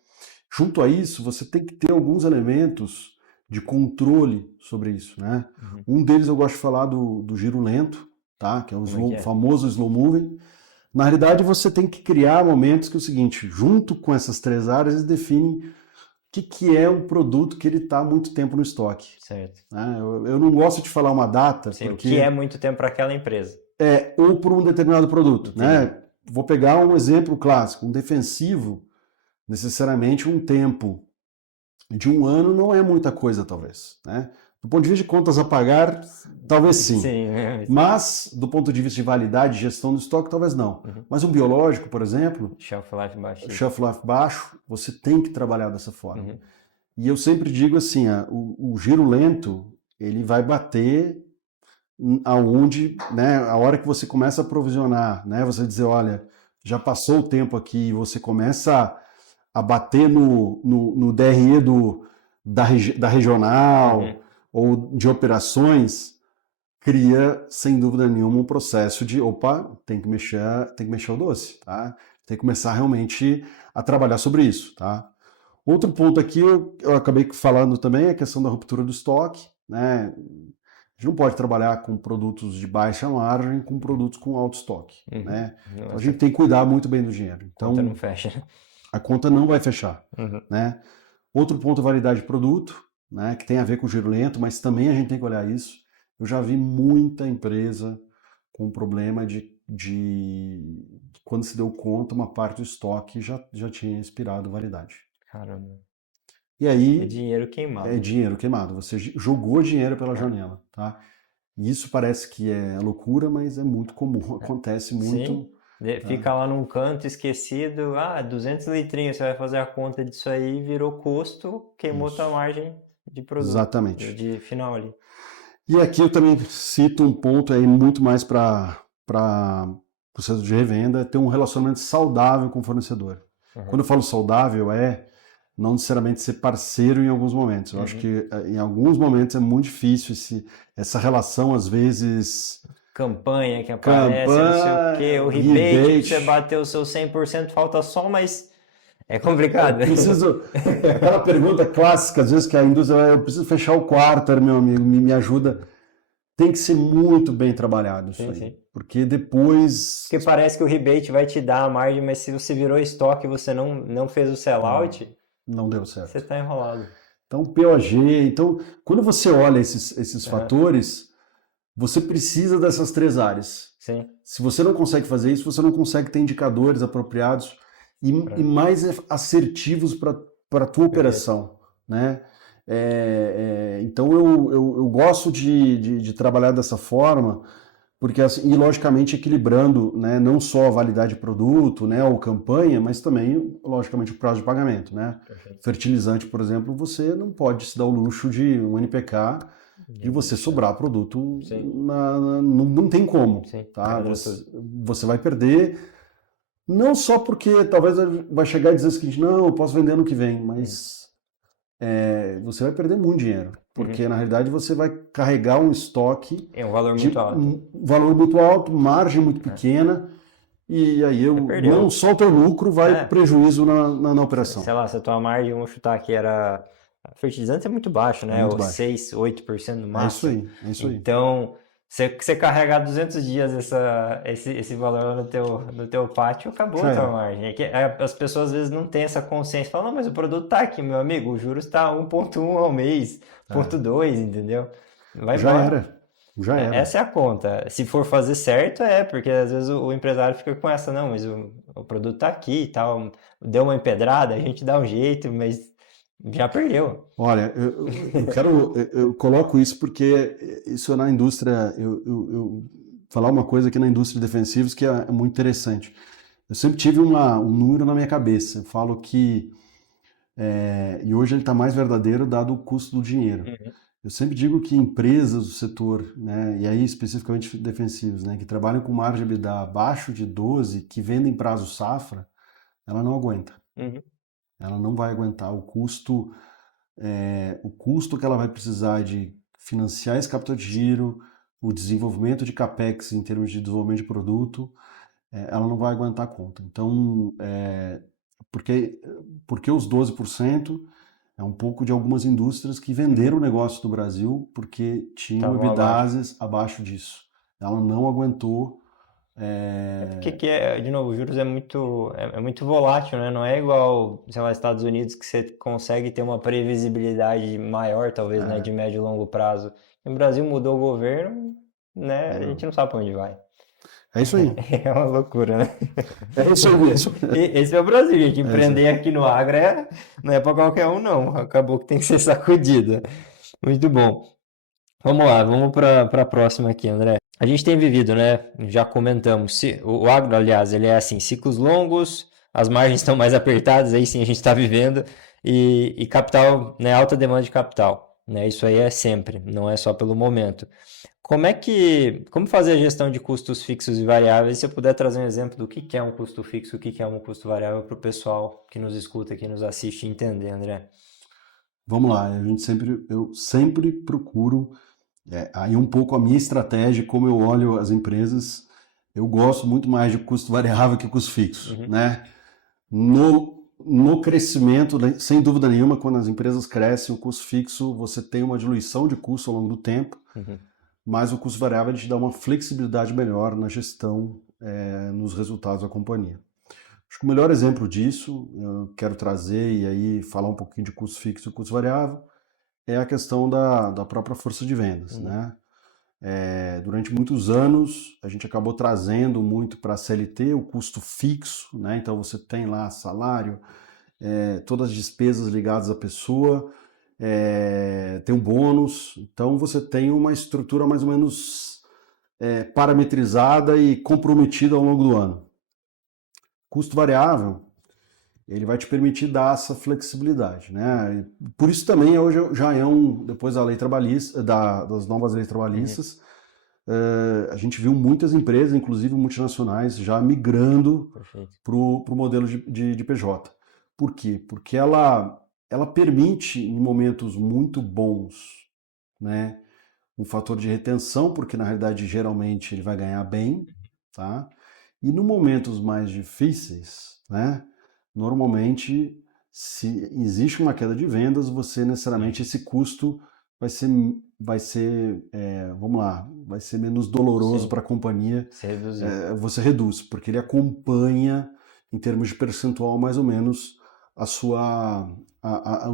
Junto a isso, você tem que ter alguns elementos de controle sobre isso, né? Uhum. Um deles eu gosto de falar do giro lento, tá? Que é o Como é que é? famoso slow moving. Na realidade, você tem que criar momentos que é o seguinte, junto com essas três áreas, eles definem o que é um produto que ele está há muito tempo no estoque, Certo. né? Eu não gosto de falar uma data, Sim, o que é porque muito tempo para aquela empresa. ou por um determinado produto, Entendi. né? Vou pegar um exemplo clássico, um defensivo, necessariamente um tempo de um ano não é muita coisa, talvez, né? Do ponto de vista de contas a pagar, talvez sim. Sim, né? Mas, do ponto de vista de validade e gestão do estoque, talvez não. Uhum. Mas um biológico, por exemplo, Shelf life baixíssimo. shelf life baixo, você tem que trabalhar dessa forma. Uhum. E eu sempre digo assim, o giro lento, ele vai bater aonde, né, a hora que você começa a provisionar, né, você dizer, olha, já passou o tempo aqui, e você começa a bater no DRE da regional Uhum. ou de operações, cria, sem dúvida nenhuma, um processo de, opa, tem que mexer o doce, tá? Tem que começar realmente a trabalhar sobre isso, tá? Outro ponto aqui, eu acabei falando também, é a questão da ruptura do estoque, né? A gente não pode trabalhar com produtos de baixa margem com produtos com alto estoque, Uhum. né? Então a Nossa, gente tem que cuidar muito bem do dinheiro. conta não Então fecha. a conta não vai fechar, Uhum. né? Outro ponto é validade de produto, né, que tem a ver com o giro lento, mas também a gente tem que olhar isso. Eu já vi muita empresa com problema de quando se deu conta, uma parte do estoque já tinha expirado validade. Caramba. E É aí dinheiro é queimado. dinheiro queimado, você jogou dinheiro pela janela, tá? E isso parece que é loucura, mas é muito comum, acontece Sim. muito, tá? Fica lá num canto esquecido. 200 litrinhos, você vai fazer a conta disso aí, virou custo, queimou tua Isso, margem de produto, exatamente. de final ali. E aqui eu também cito um ponto aí muito mais para processo de revenda, é ter um relacionamento saudável com o fornecedor. Uhum. Quando eu falo saudável, é não necessariamente ser parceiro em alguns momentos. Eu acho Uhum. que em alguns momentos é muito difícil essa relação, às vezes, Campanha que aparece, não sei o quê, campanha, o rebate pra você rebate. bater o seu 100% falta só, mas é complicado. Eu preciso. É aquela pergunta clássica, às vezes, que a indústria. Eu preciso fechar o quarto, meu amigo, me ajuda. Tem que ser muito bem trabalhado isso Sim, aí. sim. Porque depois. Porque parece que o rebate vai te dar a margem, mas se você virou estoque e você não fez o Não, sellout, não deu você certo. tá enrolado. Então, POG. Então, quando você olha esses Aham. fatores, você precisa dessas três áreas. Sim. Se você não consegue fazer isso, você não consegue ter indicadores apropriados e Pra- mais assertivos para a tua Perfeito. operação, né? Então eu gosto de trabalhar dessa forma, porque assim, e logicamente equilibrando, né, não só a validade de produto, né, ou campanha, mas também, logicamente, o prazo de pagamento, né? Perfeito. Fertilizante, por exemplo, você não pode se dar o luxo de um NPK de você Deixa. sobrar produto, Sim, não tem como, sim. tá? Quebra tudo. Você vai perder, não só porque talvez vai chegar e dizer o seguinte, não, eu posso vender no que vem, Uhum. mas você vai perder muito dinheiro, Uhum. porque na realidade você vai carregar um estoque É um valor de muito alto. um valor muito alto, margem muito É. pequena, e aí Você não perdeu. só o teu lucro vai É. prejuízo na operação. Sei lá, se a tua margem, vamos chutar que era. Fertilizante é muito baixo, É né? muito Ou baixo. 6, 8% no É isso máximo. aí, é isso aí. Então, você carregar 200 dias esse valor lá no teu pátio, acabou Já a tua era, margem. As pessoas às vezes não têm essa consciência. Falam, não, mas o produto tá aqui, meu amigo. O juros está 1,1 ao mês, é, 0,2, entendeu? Vai já embora. era, já era. Essa é a conta. Se for fazer certo, porque às vezes o empresário fica com essa, não, mas o produto tá aqui e tal, deu uma empedrada, a gente dá um jeito, mas já perdeu. Olha, eu coloco isso porque isso na indústria, eu falar uma coisa aqui na indústria de defensivos que é muito interessante. Eu sempre tive um número na minha cabeça. Eu falo que, e hoje ele está mais verdadeiro dado o custo do dinheiro. Uhum. Eu sempre digo que empresas do setor, né, e aí especificamente defensivos, né, que trabalham com margem EBITDA abaixo de 12, que vendem prazo safra, ela não aguenta. Uhum. Ela não vai aguentar o custo que ela vai precisar de financiar esse capital de giro, o desenvolvimento de capex em termos de desenvolvimento de produto, ela não vai aguentar a conta. Então, porque, porque os 12% é um pouco de algumas indústrias que venderam Uhum. o negócio do Brasil porque tinham Estavam abaixo. EBITDAs abaixo disso. Ela não aguentou. É porque, é, de novo, os juros é muito volátil, né? Não é igual, sei lá, Estados Unidos, que você consegue ter uma previsibilidade maior, talvez, né, de médio e longo prazo. No Brasil mudou o governo, né? A gente não. não sabe para onde vai. É isso aí. É uma loucura, né? É isso aí mesmo. Esse é o Brasil, gente. É isso Empreender aí. aqui no agro não é para qualquer um, não. Acabou que tem que ser sacudida. Muito bom. Vamos lá, vamos para a próxima aqui, André. A gente tem vivido, né? Já comentamos. O agro, aliás, ele é assim, ciclos longos, as margens estão mais apertadas, aí sim a gente está vivendo, e capital, né? Alta demanda de capital. Né? Isso aí é sempre, não é só pelo momento. Como fazer a gestão de custos fixos e variáveis? Se eu puder trazer um exemplo do que é um custo fixo, o que é um custo variável para o pessoal que nos escuta, que nos assiste entender, André. Vamos lá, eu sempre procuro, aí um pouco a minha estratégia, como eu olho as empresas, eu gosto muito mais de custo variável que custo fixo, Uhum, né? No crescimento, né, sem dúvida nenhuma, quando as empresas crescem, o custo fixo, você tem uma diluição de custo ao longo do tempo, uhum, mas o custo variável ele te dá uma flexibilidade melhor na gestão, nos resultados da companhia. Acho que o melhor exemplo disso, eu quero trazer e aí falar um pouquinho de custo fixo e custo variável, é a questão da própria força de vendas, Uhum. né? Durante muitos anos, a gente acabou trazendo muito para a CLT o custo fixo, né? Então você tem lá salário, todas as despesas ligadas à pessoa, tem um bônus, então você tem uma estrutura mais ou menos parametrizada e comprometida ao longo do ano. Custo variável, ele vai te permitir dar essa flexibilidade, né? Por isso também hoje já depois da lei trabalhista, das novas leis trabalhistas, a gente viu muitas empresas, inclusive multinacionais, já migrando Perfeito. para o modelo de PJ. Por quê? Porque ela permite, em momentos muito bons, né, um fator de retenção, porque na realidade geralmente ele vai ganhar bem, tá? E no momentos mais difíceis, né, normalmente se existe uma queda de vendas, você necessariamente esse custo vai ser, vamos lá, vai ser menos doloroso Sim, para a companhia, se reduziu. você reduz, porque ele acompanha em termos de percentual mais ou menos o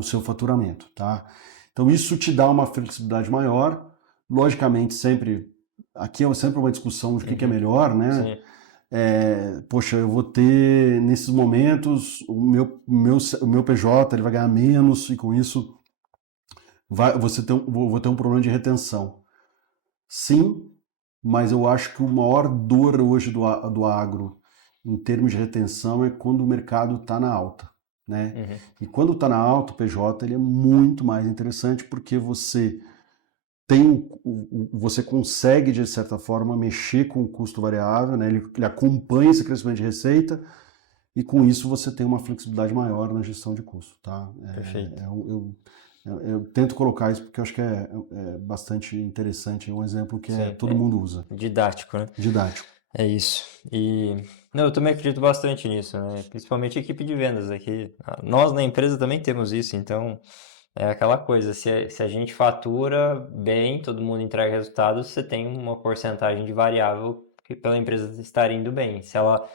seu faturamento, tá? Então isso te dá uma flexibilidade maior. Logicamente, aqui é sempre uma discussão de o que é Uhum. melhor, né? Sim, Poxa, eu vou ter nesses momentos o meu PJ ele vai ganhar menos e com isso vou ter um problema de retenção. Sim, mas eu acho que o maior dor hoje do agro em termos de retenção é quando o mercado está na alta, né? uhum. E quando está na alta, o PJ ele é muito mais interessante porque você consegue, de certa forma, mexer com o custo variável, né? Ele acompanha esse crescimento de receita e com isso você tem uma flexibilidade maior na gestão de custo, tá? Perfeito. Eu tento colocar isso porque eu acho que é bastante interessante, é um exemplo que Sim, todo mundo usa, didático, né? didático. É isso. E não, eu também acredito bastante nisso, né? Principalmente a equipe de vendas aqui. Nós na empresa também temos isso, então é aquela coisa, se a gente fatura bem, todo mundo entrega resultados, você tem uma porcentagem de variável que pela empresa estar indo bem. Se ela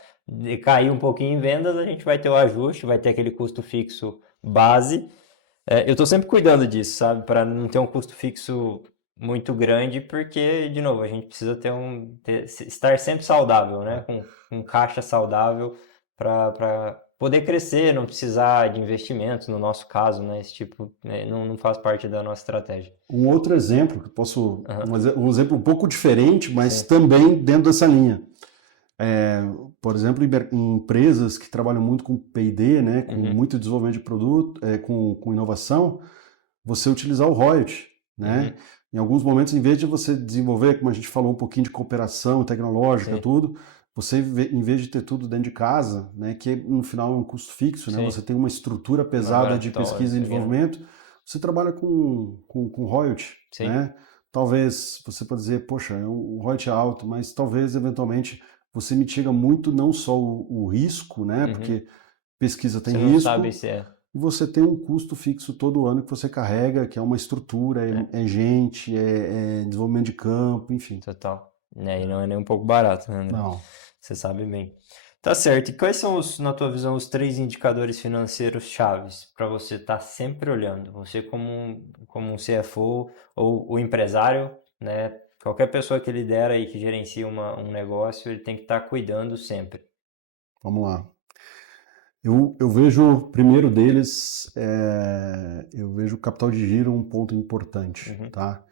cair um pouquinho em vendas, a gente vai ter o ajuste, vai ter aquele custo fixo base. Eu estou sempre cuidando disso, sabe? Para não ter um custo fixo muito grande, porque, de novo, a gente precisa estar sempre saudável, né? Com caixa saudável para poder crescer, não precisar de investimentos, no nosso caso, né? Esse tipo, né, não faz parte da nossa estratégia. Um outro exemplo, Aham, um exemplo um pouco diferente, mas sim. também dentro dessa linha. Por exemplo, em empresas que trabalham muito com P&D, né, com Uhum, muito desenvolvimento de produto, com inovação, você utilizar o royalty, né? uhum, Em alguns momentos, em vez de você desenvolver, como a gente falou, um pouquinho de cooperação tecnológica, sim, tudo, você, em vez de ter tudo dentro de casa, né, que no final é um custo fixo, né, sim. você tem uma estrutura Mais pesada de barato, então, pesquisa e isso aqui, né? desenvolvimento, você trabalha com royalty, Sim, né? Talvez você pode dizer, poxa, o royalty é alto, mas talvez, eventualmente, você mitiga muito não só o risco, né, uhum. porque pesquisa tem Você não sabe risco, se é, e você tem um custo fixo todo ano que você carrega, que é uma estrutura, né? é gente, é desenvolvimento de campo, enfim. Total. Né? E não é nem um pouco barato, né, André? Não. Você sabe bem. Tá certo. E quais são, na tua visão, os três indicadores financeiros chaves para você estar sempre olhando? Você como um CFO ou o empresário, né? Qualquer pessoa que lidera e que gerencia um negócio, ele tem que estar cuidando sempre. Vamos lá. Eu vejo, o primeiro deles, eu vejo o capital de giro um ponto importante, Uhum, tá?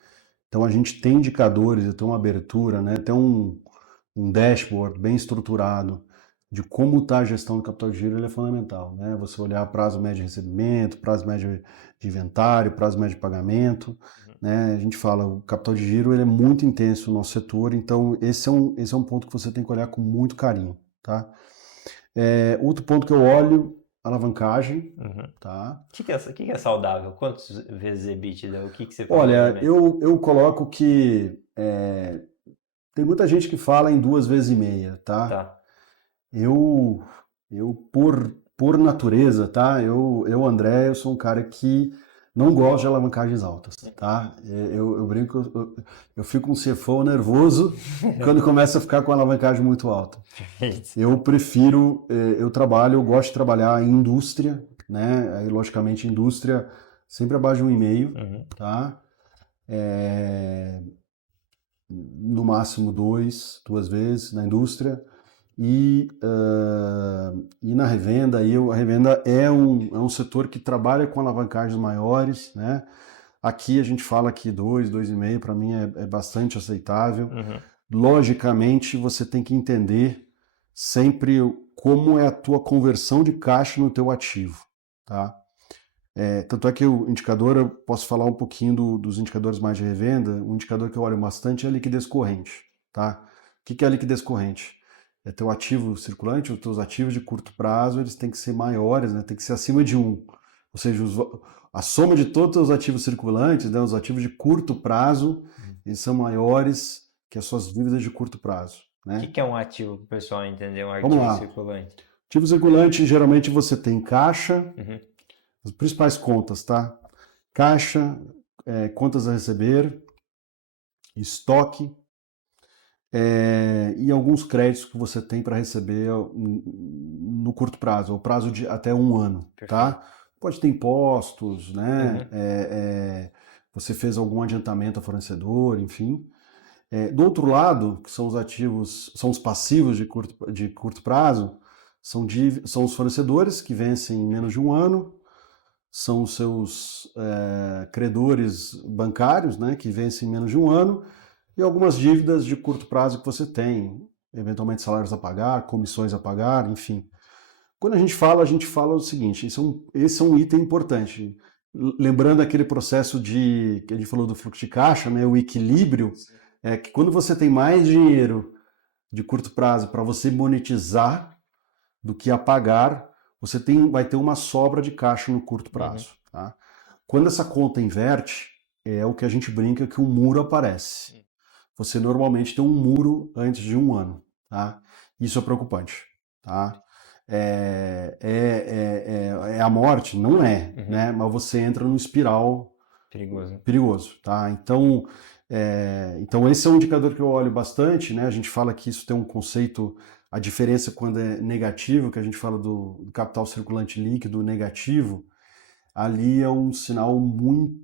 Então a gente tem indicadores, eu tenho uma abertura, né? Tem um dashboard bem estruturado de como está a gestão do capital de giro, ele é fundamental, né? Você olhar prazo médio de recebimento, prazo médio de inventário, prazo médio de pagamento, uhum. né? A gente fala, o capital de giro ele é muito intenso no nosso setor, então esse é um ponto que você tem que olhar com muito carinho, tá? Outro ponto que eu olho, alavancagem, Uhum. tá? O que que é saudável? Quantas vezes EBITDA? O que que você fala mais ou Olha, menos? eu coloco que tem muita gente que fala em 2,5 vezes, tá? Tá. Eu por natureza, tá? André, eu sou um cara que Não gosto de alavancagens altas, tá? Eu brinco, eu fico um CFO nervoso quando começa a ficar com a alavancagem muito alta. Perfeito. Eu prefiro, eu gosto de trabalhar em indústria, né? Aí, logicamente, indústria sempre abaixo de 1,5, Uhum. tá? No máximo duas vezes na indústria. E na revenda, a revenda é um setor que trabalha com alavancagens maiores, né? Aqui a gente fala que 2,5, para mim é bastante aceitável. Uhum. Logicamente, você tem que entender sempre como é a tua conversão de caixa no teu ativo, tá? Tanto é que o indicador, eu posso falar um pouquinho dos indicadores mais de revenda. Um indicador que eu olho bastante é a liquidez corrente, tá? O que é a liquidez corrente? É teu ativo circulante, os teus ativos de curto prazo, eles têm que ser maiores, né? Tem que ser acima de 1. Ou seja, a soma de todos os ativos circulantes, né? Os ativos de curto prazo, eles são maiores que as suas dívidas de curto prazo, O né? que é um ativo, para o pessoal entender, um Vamos ativo lá. circulante? Ativo circulante, geralmente você tem caixa, Uhum. as principais contas, tá? Caixa, contas a receber, estoque, e alguns créditos que você tem para receber no curto prazo, ou prazo de até 1 ano, Perfeito. tá? Pode ter impostos, né? Uhum. Você fez algum adiantamento a fornecedor, enfim. Do outro lado, que são os ativos, são os passivos de curto prazo, são os fornecedores que vencem em menos de 1 ano, são os seus credores bancários, né, que vencem em menos de 1 ano, e algumas dívidas de curto prazo que você tem, eventualmente salários a pagar, comissões a pagar, enfim. Quando a gente fala o seguinte, esse é um item importante. Lembrando aquele processo que a gente falou do fluxo de caixa, né, o equilíbrio, é que quando você tem mais dinheiro de curto prazo para você monetizar do que a pagar, você vai ter uma sobra de caixa no curto Uhum. prazo. Tá? Quando essa conta inverte, é o que a gente brinca que um muro aparece. Você normalmente tem um muro antes de 1 ano. Tá? Isso é preocupante. Tá? É a morte? Não é, Uhum. né? Mas você entra num espiral Perigoso. perigoso. Tá? Então esse é um indicador que eu olho bastante. Né? A gente fala que isso tem um conceito, a diferença quando é negativo, que a gente fala do capital circulante líquido negativo, ali é um sinal muito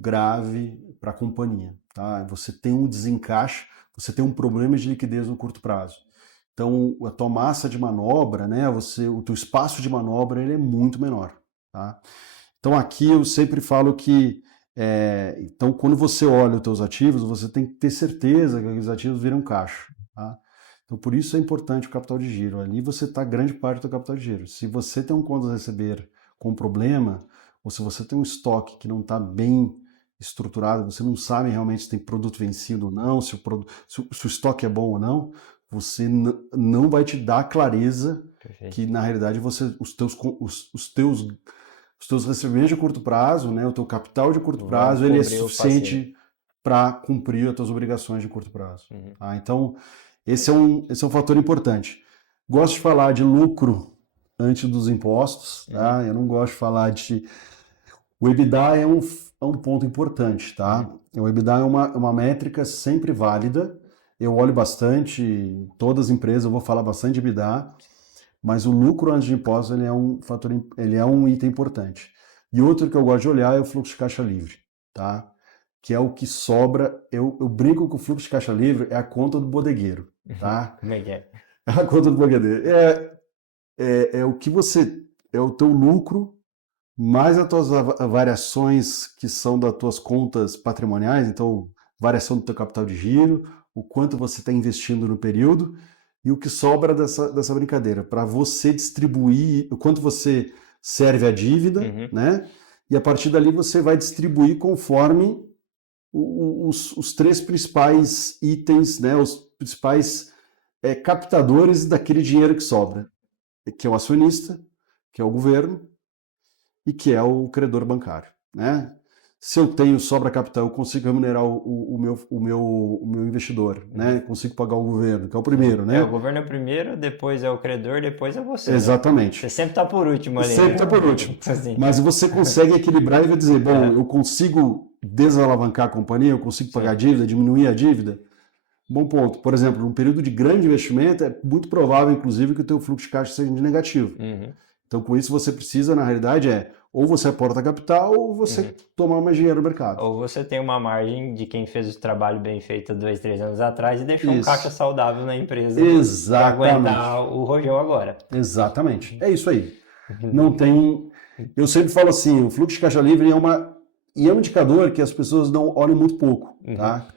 grave para a companhia. Tá? Você tem um desencaixe, você tem um problema de liquidez no curto prazo. Então, a tua massa de manobra, né, o teu espaço de manobra, ele é muito menor. Tá? Então, aqui eu sempre falo que, então, quando você olha os teus ativos, você tem que ter certeza que aqueles ativos viram caixa. Tá? Então, por isso é importante o capital de giro. Ali você está grande parte do capital de giro. Se você tem um contas a receber com problema, ou se você tem um estoque que não está bem estruturado, você não sabe realmente se tem produto vencido ou não, se o estoque é bom ou não, você não vai te dar clareza Perfeito. que, na realidade, os teus recebimentos de curto prazo, né, o teu capital de curto Vão prazo, ele é cobrir o passivo. suficiente para cumprir as tuas obrigações de curto prazo. Uhum. Tá? Então, esse é um fator importante. Gosto de falar de lucro antes dos impostos, tá? Eu não gosto de falar de... O EBITDA é um ponto importante, tá? O EBITDA é uma métrica sempre válida. Eu olho bastante, em todas as empresas eu vou falar bastante de EBITDA, mas o lucro antes de impostos ele é um fator, ele é um item importante. E outro que eu gosto de olhar é o fluxo de caixa livre, tá? Que é o que sobra. Eu brinco que o fluxo de caixa livre é a conta do bodegueiro, tá? Como é que é? É a conta do bodegueiro. É o que você... É o teu lucro mais as tuas variações que são das tuas contas patrimoniais, então variação do teu capital de giro, o quanto você está investindo no período e o que sobra dessa brincadeira, para você distribuir, o quanto você serve a dívida, né? E a partir dali você vai distribuir conforme os três principais itens, né? Os principais captadores daquele dinheiro que sobra, que é o acionista, que é o governo, e que é o credor bancário, né? Se eu tenho sobra capital, eu consigo remunerar o meu investidor, né? Consigo pagar o governo, que é o primeiro, O né? governo é o primeiro, depois é o credor, depois é você, né? Você Exatamente. sempre tá por último ali, Sempre né? tá por último. Então, assim, Mas você consegue equilibrar e vai dizer, bom, é, eu consigo desalavancar a companhia, eu consigo pagar a sim. dívida, diminuir a dívida? Bom ponto. Por exemplo, num período de grande investimento, é muito provável, inclusive, que o teu fluxo de caixa seja de negativo. Uhum, Então, com isso, você precisa, na realidade, ou você aporta capital ou você uhum. toma mais dinheiro no mercado. Ou você tem uma margem de quem fez o trabalho bem feito 2, 3 anos atrás e deixou um caixa Isso. saudável na empresa para Exatamente. aguentar o rojão agora. Exatamente. É isso aí. Não Uhum. tem. Eu sempre falo assim, o fluxo de caixa livre é um indicador que as pessoas não olham muito pouco, Uhum. tá?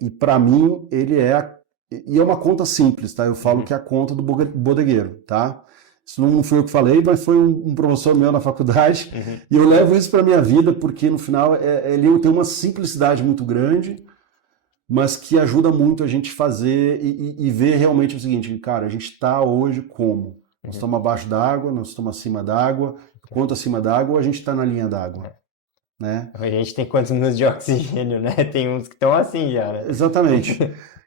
E para mim ele é uma conta simples, tá? Eu falo Uhum. que é a conta do bodegueiro, tá? Isso não foi eu que falei, mas foi um professor meu na faculdade Uhum. e eu levo isso para minha vida porque no final ele tem uma simplicidade muito grande, mas que ajuda muito a gente fazer e ver realmente o seguinte, cara, a gente está hoje como? Nós Uhum. estamos abaixo d'água, nós estamos acima d'água, quanto acima d'água ou a gente está na linha d'água, né? A gente tem quantos minutos de oxigênio, né? Tem uns que estão assim já, né? Exatamente.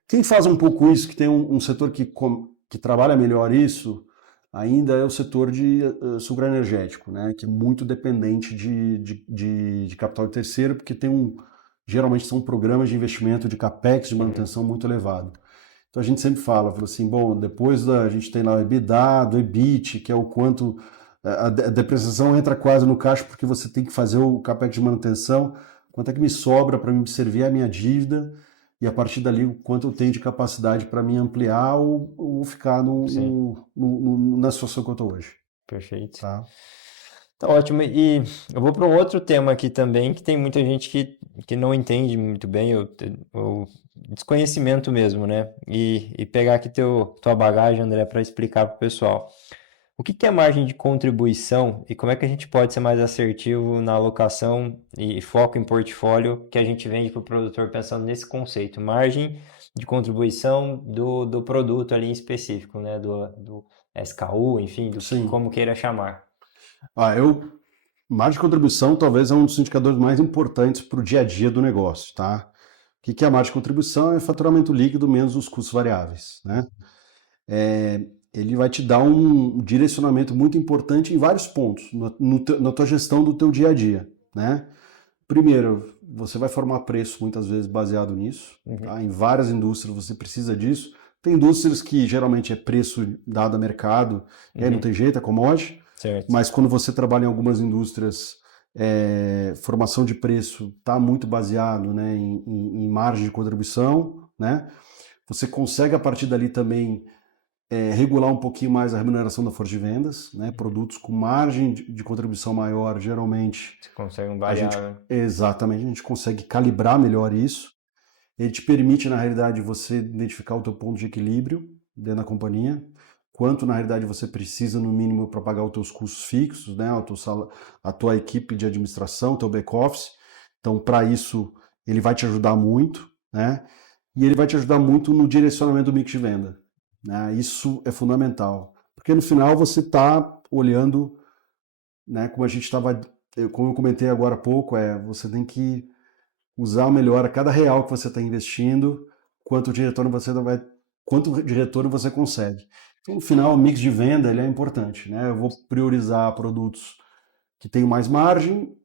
Quem faz um pouco isso, que tem um setor que trabalha melhor isso, ainda é o setor de sucroenergético, né? Que é muito dependente de capital de terceiro, porque geralmente são programas de investimento de capex, de Uhum. manutenção muito elevado. Então a gente sempre fala assim, bom, a gente tem lá o EBITDA, do EBIT, que é o quanto a depreciação entra quase no caixa porque você tem que fazer o capex de manutenção, quanto é que me sobra para me servir a minha dívida e a partir dali o quanto eu tenho de capacidade para me ampliar ou ficar Sim, na situação que eu estou hoje, perfeito. tá? Tá ótimo. E eu vou para um outro tema aqui também, que tem muita gente que não entende muito bem, o desconhecimento mesmo, né? E pegar aqui tua bagagem, André, para explicar para o pessoal. O que é margem de contribuição e como é que a gente pode ser mais assertivo na alocação e foco em portfólio que a gente vende para o produtor pensando nesse conceito? Margem de contribuição do produto ali em específico, né? Do SKU, enfim, Sim. como queira chamar. Margem de contribuição talvez é um dos indicadores mais importantes para o dia a dia do negócio, tá? O que é a margem de contribuição? É faturamento líquido menos os custos variáveis, né? Ele vai te dar um direcionamento muito importante em vários pontos na tua gestão do teu dia a dia, né? Primeiro, você vai formar preço muitas vezes baseado nisso, Uhum, tá? Em várias indústrias você precisa disso. Tem indústrias que geralmente é preço dado a mercado, e aí não uhum, tem jeito, é commodity, certo. mas quando você trabalha em algumas indústrias, formação de preço está muito baseado, né, em margem de contribuição, né? Você consegue a partir dali também regular um pouquinho mais a remuneração da força de vendas, né? Produtos com margem de contribuição maior, geralmente Você consegue um a gente variável. exatamente a gente consegue calibrar melhor isso. Ele te permite, na realidade, você identificar o teu ponto de equilíbrio dentro da companhia, quanto na realidade você precisa no mínimo para pagar os teus custos fixos, né? A tua equipe de administração, o teu back office. Então, para isso, ele vai te ajudar muito, né? E ele vai te ajudar muito no direcionamento do mix de venda, né? Isso é fundamental, porque no final você está olhando, né? Como eu comentei agora há pouco, você tem que usar melhor a cada real que você está investindo, quanto de retorno você consegue. Então, no final, o mix de venda ele é importante, né? Eu vou priorizar produtos que têm mais margem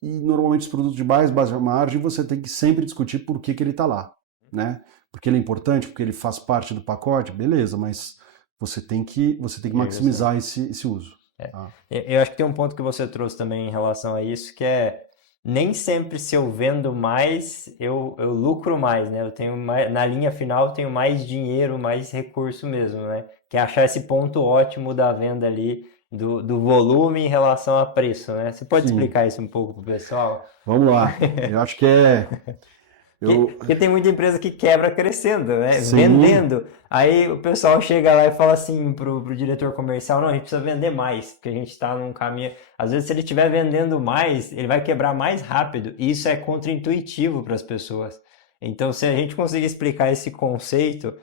e normalmente os produtos de mais baixa margem você tem que sempre discutir por que ele está lá, né? Porque ele é importante, porque ele faz parte do pacote, beleza, mas você tem que Isso. maximizar esse uso. É. Tá? Eu acho que tem um ponto que você trouxe também em relação a isso, que é nem sempre se eu vendo mais, eu lucro mais, né? Eu tenho mais, na linha final eu tenho mais dinheiro, mais recurso mesmo, né? Que é achar esse ponto ótimo da venda ali, do volume em relação a preço, né? Você pode Sim, explicar isso um pouco pro pessoal? vamos lá. Eu acho que eu, Porque tem muita empresa que quebra crescendo, né? sim, Vendendo. Aí o pessoal chega lá e fala assim pro diretor comercial, não, a gente precisa vender mais, porque a gente está num caminho. Às vezes, se ele estiver vendendo mais, ele vai quebrar mais rápido. E isso é contraintuitivo para as pessoas. Então, se a gente conseguir explicar esse conceito,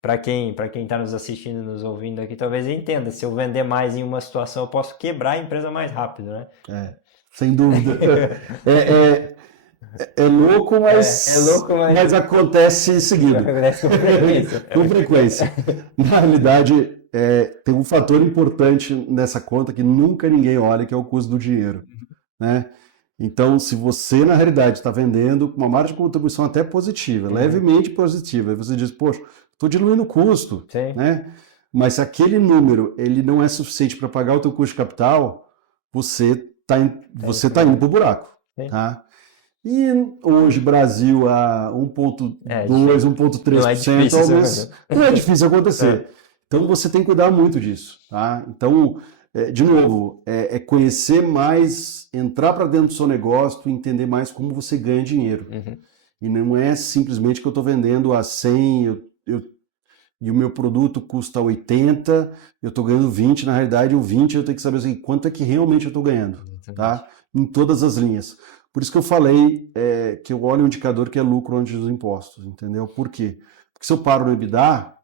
para quem está nos assistindo, nos ouvindo aqui, talvez entenda, se eu vender mais em uma situação, eu posso quebrar a empresa mais rápido, né? Sem dúvida. É, é louco, É louco, mas acontece seguido. acontece com frequência. Com frequência. Na realidade, tem um fator importante nessa conta que nunca ninguém olha, que é o custo do dinheiro, né? Então, se você, na realidade, está vendendo com uma margem de contribuição até positiva, levemente positiva, aí você diz, poxa, estou diluindo o custo, Sim. né? Mas se aquele número ele não é suficiente para pagar o teu custo de capital, você está indo para o buraco, Sim. tá? E hoje, Brasil, a 1,2%, 1,3%, talvez, não é difícil acontecer. Então, você tem que cuidar muito disso, tá? Então, de novo, conhecer mais, entrar para dentro do seu negócio e entender mais como você ganha dinheiro. E não é simplesmente que eu estou vendendo a 100 e o meu produto custa 80, eu estou ganhando 20, na realidade o 20 eu tenho que saber assim, quanto é que realmente eu estou ganhando, tá? Em todas as linhas. Por isso que eu falei que eu olho o indicador que é lucro antes dos impostos, entendeu? Por quê? Porque se eu paro no EBITDA,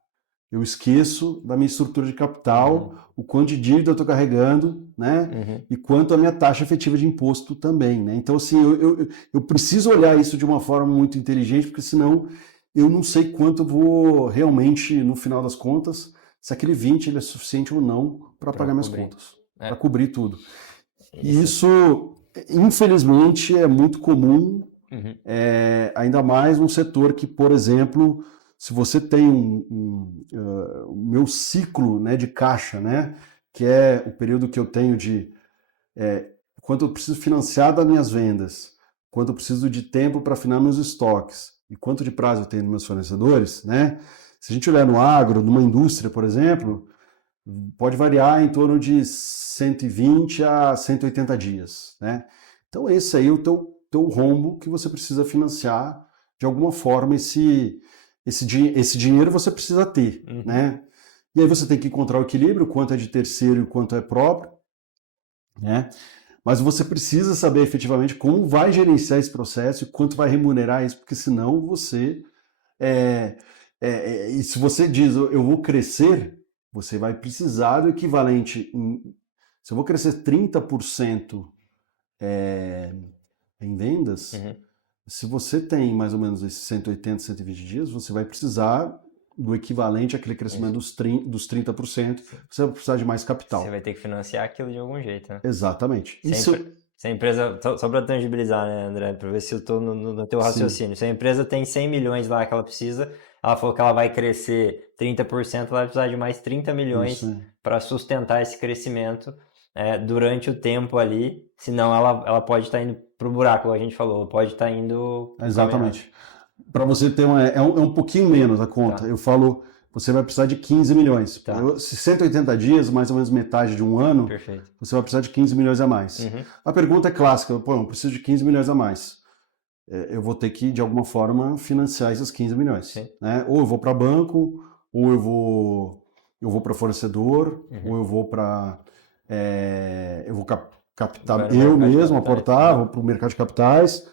eu esqueço da minha estrutura de capital, o quanto de dívida eu estou carregando, né? E quanto a minha taxa efetiva de imposto também, né? Então, assim, eu preciso olhar isso de uma forma muito inteligente, porque senão eu não sei quanto eu vou realmente, no final das contas, se aquele 20 ele é suficiente ou não para pagar minhas contas, para cobrir tudo. E isso, infelizmente, é muito comum, ainda mais num setor que, por exemplo, se você tem o meu ciclo, né, de caixa, né, que é o período que eu tenho de quanto eu preciso financiar das minhas vendas, quanto eu preciso de tempo para afinar meus estoques e quanto de prazo eu tenho nos meus fornecedores, né? Se a gente olhar no agro, numa indústria, por exemplo, pode variar em torno de 120 a 180 dias, né? Então esse aí é o teu rombo que você precisa financiar de alguma forma esse dinheiro você precisa ter, né? E aí você tem que encontrar o equilíbrio, quanto é de terceiro e quanto é próprio, né? Mas você precisa saber efetivamente como vai gerenciar esse processo e quanto vai remunerar isso, porque senão você e se você diz eu vou crescer, você vai precisar do equivalente. Se eu vou crescer 30% em vendas, se você tem mais ou menos esses 180, 120 dias, você vai precisar do equivalente àquele crescimento dos 30%, você vai precisar de mais capital. Você vai ter que financiar aquilo de algum jeito, né? Exatamente. Se a empresa, só para tangibilizar, né, André, para ver se eu estou no teu raciocínio. Se a empresa tem 100 milhões lá que ela precisa, ela falou que ela vai crescer 30%, ela vai precisar de mais 30 milhões para sustentar esse crescimento durante o tempo ali, senão ela pode estar indo para o buraco, como a gente falou, pode estar indo... Exatamente. Para você ter um pouquinho menos a conta. Tá. Eu falo, você vai precisar de 15 milhões. Tá. Se 180 dias, mais ou menos metade de um ano, Perfeito. você vai precisar de 15 milhões a mais. A pergunta é clássica, pô, eu preciso de 15 milhões a mais. Eu vou ter que, de alguma forma, financiar esses 15 milhões. Né? Ou eu vou para banco, ou eu vou para fornecedor, ou eu vou para... eu vou captar eu mesmo, aportar, vou para o mercado de capitais,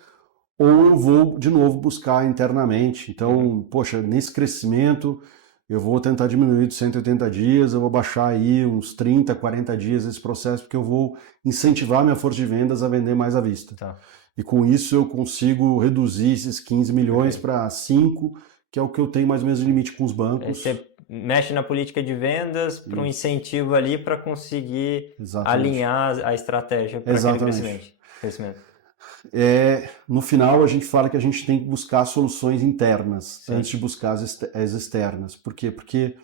ou eu vou, de novo, buscar internamente. Então, poxa, nesse crescimento, eu vou tentar diminuir de 180 dias, eu vou baixar aí uns 30, 40 dias esse processo, porque eu vou incentivar minha força de vendas a vender mais à vista. Tá. E com isso eu consigo reduzir esses 15 milhões para 5, que é o que eu tenho mais ou menos de limite com os bancos. Você mexe na política de vendas para um incentivo ali para conseguir alinhar a estratégia para aquele crescimento. No final, a gente fala que a gente tem que buscar soluções internas antes de buscar as externas. Por quê? Porque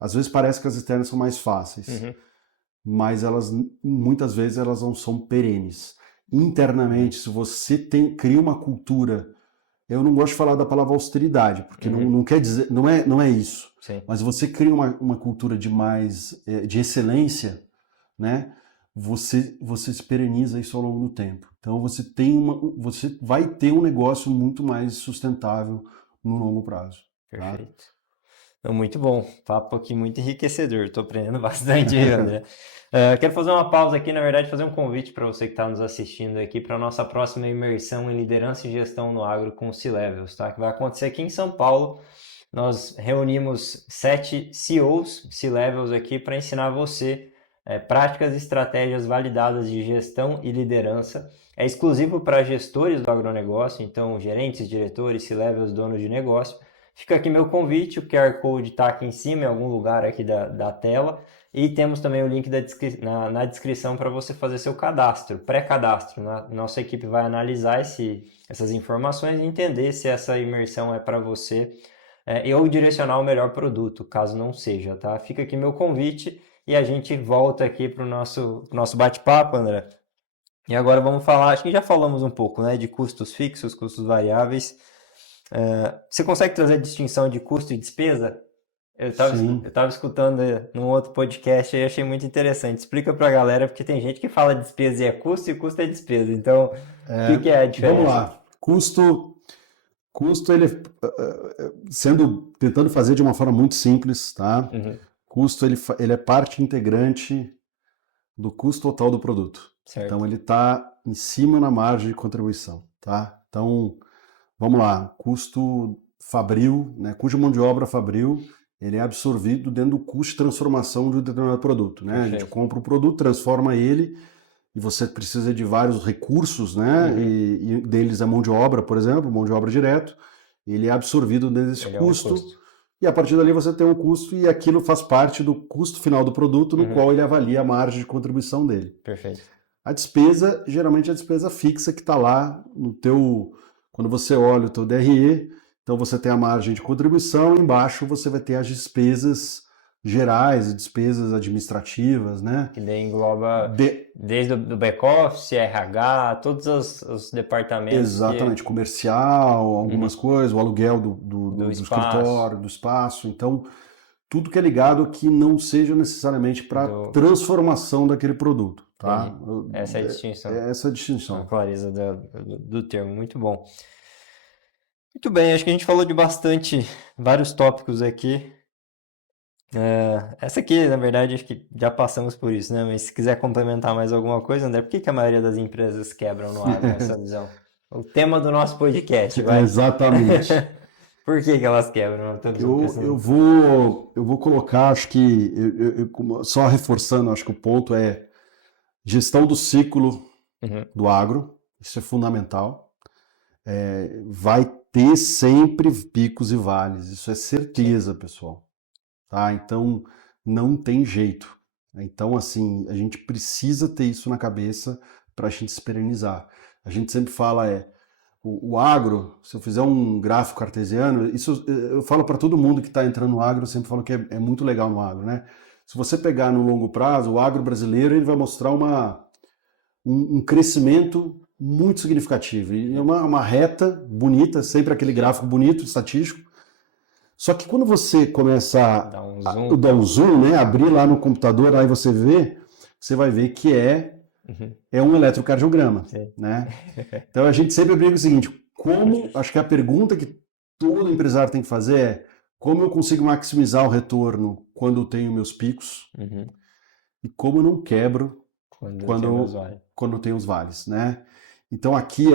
às vezes parece que as externas são mais fáceis, mas muitas vezes elas não são perenes. Internamente, se você cria uma cultura, eu não gosto de falar da palavra austeridade, porque não quer dizer, não é isso. Mas você cria uma cultura de excelência, né? Você se pereniza isso ao longo do tempo. Então você vai ter um negócio muito mais sustentável no longo prazo. Perfeito. Tá? Então, muito bom. Papo aqui muito enriquecedor. Estou aprendendo bastante aí, André. Quero fazer uma pausa aqui, na verdade, fazer um convite para você que está nos assistindo aqui para a nossa próxima imersão em liderança e gestão no agro com o C-Levels, tá? Que vai acontecer aqui em São Paulo, nós reunimos 7 CEOs, C-Levels aqui, para ensinar você práticas e estratégias validadas de gestão e liderança. É exclusivo para gestores do agronegócio, então gerentes, diretores, C-Levels, donos de negócio. Fica aqui meu convite, o QR Code está aqui em cima, em algum lugar aqui da tela. E temos também o link na descrição para você fazer seu cadastro, pré-cadastro. Nossa equipe vai analisar essas informações e entender se essa imersão é para você ou direcionar o melhor produto, caso não seja, tá? Fica aqui meu convite e a gente volta aqui para o nosso bate-papo, André. E agora vamos falar, acho que já falamos um pouco, né, de custos fixos, custos variáveis. Você consegue trazer a distinção de custo e despesa? Eu estava escutando num outro podcast e achei muito interessante. Explica para a galera, porque tem gente que fala despesa e é custo e custo é despesa. Então, o que é a diferença? Vamos lá. Custo, ele tentando fazer de uma forma muito simples, tá? Uhum. Custo, ele é parte integrante do custo total do produto. Certo. Então, ele está em cima na margem de contribuição, tá? Então, vamos lá. Custo fabril, né? Custo de mão de obra fabril, ele é absorvido dentro do custo de transformação de um determinado produto, né? Perfeito. A gente compra o produto, transforma ele, e você precisa de vários recursos, né? Uhum. E deles a mão de obra, por exemplo, mão de obra direto, ele é absorvido dentro desse custo, e a partir dali você tem um custo e aquilo faz parte do custo final do produto, no qual ele avalia a margem de contribuição dele. Perfeito. A despesa, geralmente é a despesa fixa que está lá no teu, quando você olha o teu DRE, então você tem a margem de contribuição, embaixo você vai ter as despesas gerais e despesas administrativas, né? Que daí engloba desde o back-office, RH, todos os departamentos. Exatamente, comercial, algumas coisas, o aluguel do escritório, do espaço. Então, tudo que é ligado que não seja necessariamente para transformação daquele produto. Tá? Essa é a distinção. Essa é a distinção. A clareza do termo, muito bom. Muito bem, acho que a gente falou de vários tópicos aqui. Essa aqui, na verdade, acho que já passamos por isso, né? Mas se quiser complementar mais alguma coisa, André, por que a maioria das empresas quebram no agro nessa visão? O tema do nosso podcast, vai. Exatamente. Por que elas quebram? Eu vou colocar, acho que, só reforçando, acho que o ponto é gestão do ciclo do agro, isso é fundamental. Vai ter sempre picos e vales, isso é certeza, pessoal. Tá? Então, não tem jeito. Então, assim, a gente precisa ter isso na cabeça para a gente se perenizar. A gente sempre fala, o agro, se eu fizer um gráfico cartesiano, isso eu falo para todo mundo que está entrando no agro, eu sempre falo que é muito legal no agro, né? Se você pegar no longo prazo, o agro brasileiro ele vai mostrar um crescimento muito significativo. E é uma reta bonita, sempre aquele gráfico bonito, estatístico. Só que quando você começa a dar um zoom, né, abrir lá no computador, aí você vai ver que é um eletrocardiograma, né? Então a gente sempre brinca o seguinte, acho que a pergunta que todo empresário tem que fazer é como eu consigo maximizar o retorno quando eu tenho meus picos e como eu não quebro quando eu tenho os vales, né? Então aqui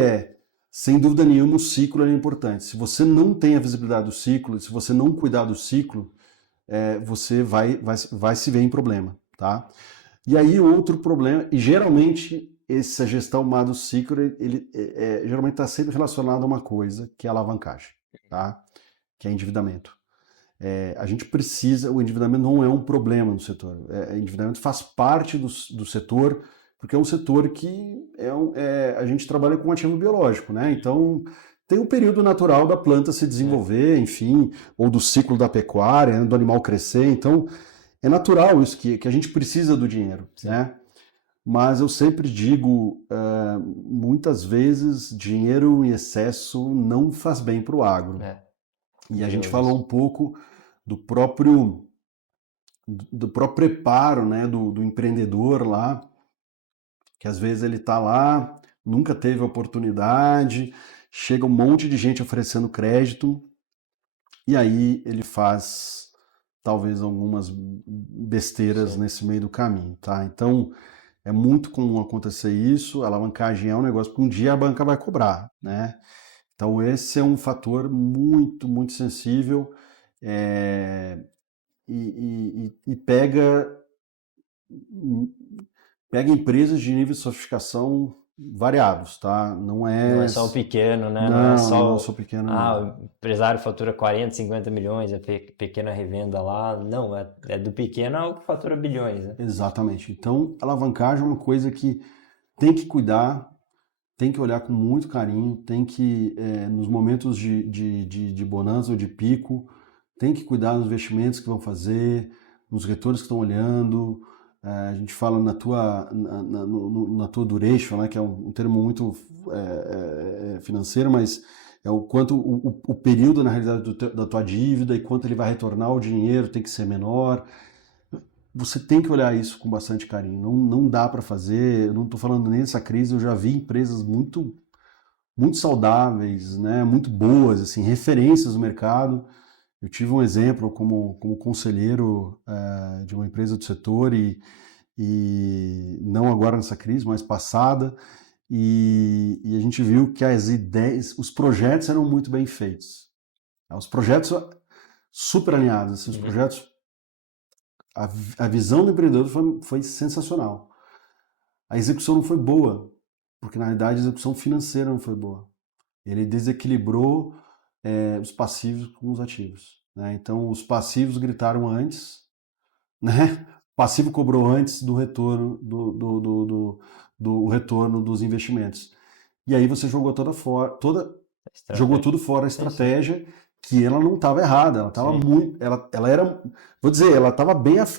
sem dúvida nenhuma, o ciclo é importante. Se você não tem a visibilidade do ciclo, se você não cuidar do ciclo, você vai se ver em problema, tá? E aí outro problema, e geralmente essa gestão má do ciclo, ele geralmente está sempre relacionado a uma coisa, que é a alavancagem, tá? Que é endividamento. A gente precisa, o endividamento não é um problema no setor, o endividamento faz parte do setor, porque é um setor que a gente trabalha com ativo biológico, né? Então tem um período natural da planta se desenvolver, enfim, ou do ciclo da pecuária, do animal crescer. Então é natural isso que a gente precisa do dinheiro, né? Mas eu sempre digo, muitas vezes dinheiro em excesso não faz bem para o agro. E a gente falou um pouco do próprio preparo, né, do empreendedor lá, que às vezes ele está lá, nunca teve oportunidade, chega um monte de gente oferecendo crédito, e aí ele faz talvez algumas besteiras nesse meio do caminho, tá? Então é muito comum acontecer isso, a alavancagem é um negócio que um dia a banca vai cobrar, né? Então esse é um fator muito, muito sensível, é, e pega empresas de nível de sofisticação variados, tá? Não é só o pequeno, né? Não é Não só sou pequeno, não. o empresário fatura 40, 50 milhões, é pequena revenda lá. Não, é do pequeno ao que fatura bilhões, né? Exatamente. Então, alavancagem é uma coisa que tem que cuidar, tem que olhar com muito carinho, tem que, nos momentos de bonança ou de pico, tem que cuidar dos investimentos que vão fazer, nos retornos que estão olhando. A gente fala na tua duration, né, que é um termo muito financeiro, mas é o quanto o período, na realidade, da tua dívida e quanto ele vai retornar o dinheiro tem que ser menor. Você tem que olhar isso com bastante carinho. Não dá para fazer. Eu não estou falando nem dessa crise. Eu já vi empresas muito saudáveis, né, muito boas, assim, referências no mercado. Eu tive um exemplo como conselheiro de uma empresa do setor e não agora nessa crise, mas passada. E a gente viu que as ideias, os projetos eram muito bem feitos. Os projetos super alinhados, assim, os Uhum. projetos a visão do empreendedor foi sensacional. A execução não foi boa, porque na realidade a execução financeira não foi boa. Ele desequilibrou os passivos com os ativos. Né? Então os passivos gritaram antes, né? O passivo cobrou antes do retorno do retorno dos investimentos. E aí você jogou jogou Estratégia. tudo fora a Sim, sim. estratégia, que ela não estava errada, ela estava Sim, muito, ela era, vou dizer, ela estava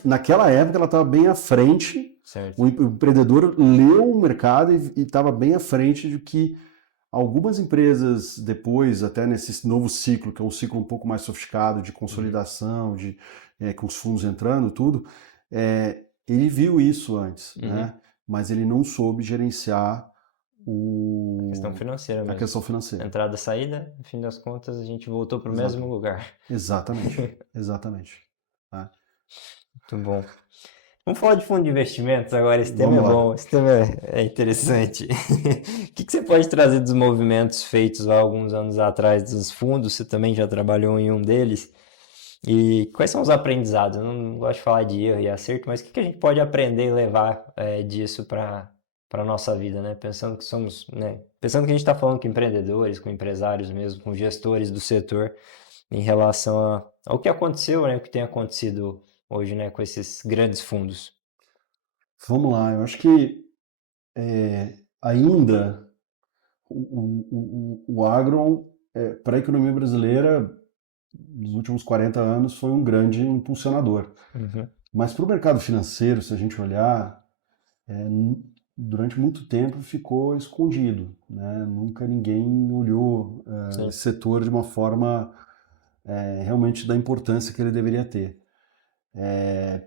naquela época ela estava bem à frente, certo. o empreendedor leu o mercado e estava bem à frente de que algumas empresas depois, até nesse novo ciclo, que é um ciclo um pouco mais sofisticado de Uhum. consolidação, com os fundos entrando, tudo, ele viu isso antes, Uhum. né? Mas ele não soube gerenciar Questão financeira a mesmo. questão financeira. Entrada, saída, no fim das contas, a gente voltou para o mesmo Exato. lugar. Exatamente. Exatamente. Tá? Muito bom. Vamos falar de fundo de investimentos agora. Esse tema é Vamos lá. bom, esse tema é interessante. O que você pode trazer dos movimentos feitos há alguns anos atrás dos fundos? Você também já trabalhou em um deles. E quais são os aprendizados? Eu não gosto de falar de erro e acerto, mas o que a gente pode aprender e levar disso para a nossa vida, né? Pensando que somos, né? Pensando que a gente está falando com empreendedores, com empresários mesmo, com gestores do setor, em relação ao que aconteceu, né? O que tem acontecido hoje, né? Com esses grandes fundos. Vamos lá. Eu acho que ainda o agro, para a economia brasileira, nos últimos 40 anos, foi um grande impulsionador. Uhum. Mas para o mercado financeiro, se a gente olhar, durante muito tempo ficou escondido. Né? Nunca ninguém olhou Sim. esse setor de uma forma realmente da importância que ele deveria ter.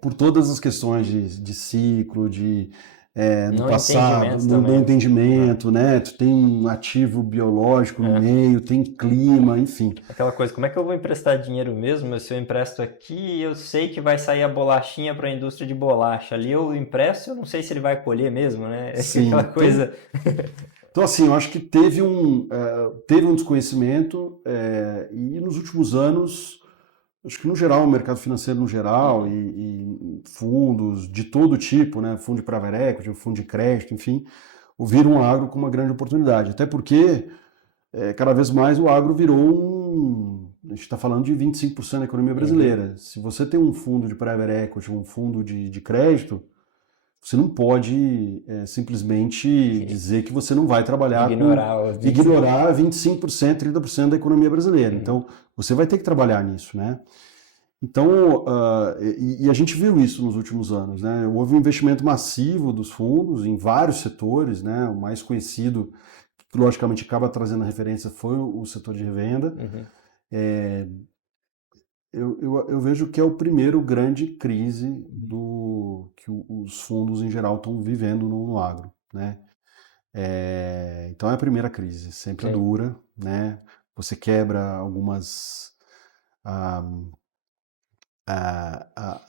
Por todas as questões de ciclo, do Não passado, entendimento no também, né? entendimento, né? Tu tem um ativo biológico no É. meio, tem clima, enfim. Aquela coisa, como é que eu vou emprestar dinheiro mesmo? Se eu empresto aqui, eu sei que vai sair a bolachinha para a indústria de bolacha. Ali eu empresto, eu não sei se ele vai colher mesmo, né? Aquela Sim, coisa. então assim, eu acho que teve um desconhecimento e nos últimos anos, acho que no geral, o mercado financeiro no geral Uhum. e fundos de todo tipo, né? Fundo de private equity, fundo de crédito, enfim, viram o agro como uma grande oportunidade. Até porque cada vez mais o agro virou a gente está falando de 25% da economia Uhum. brasileira. Se você tem um fundo de private equity, um fundo de crédito, você não pode simplesmente dizer que você não vai trabalhar Ignorar os 25. ignorar 25%, 30% da economia brasileira. Uhum. Então, você vai ter que trabalhar nisso, né? Então, a gente viu isso nos últimos anos, né? Houve um investimento massivo dos fundos em vários setores, né? O mais conhecido, que logicamente acaba trazendo a referência, foi o setor de revenda. Uhum. Eu vejo que é o primeiro grande crise que os fundos em geral estão vivendo no agro, né? Então é a primeira crise, sempre é Sim. dura, né? Você quebra ah, ah,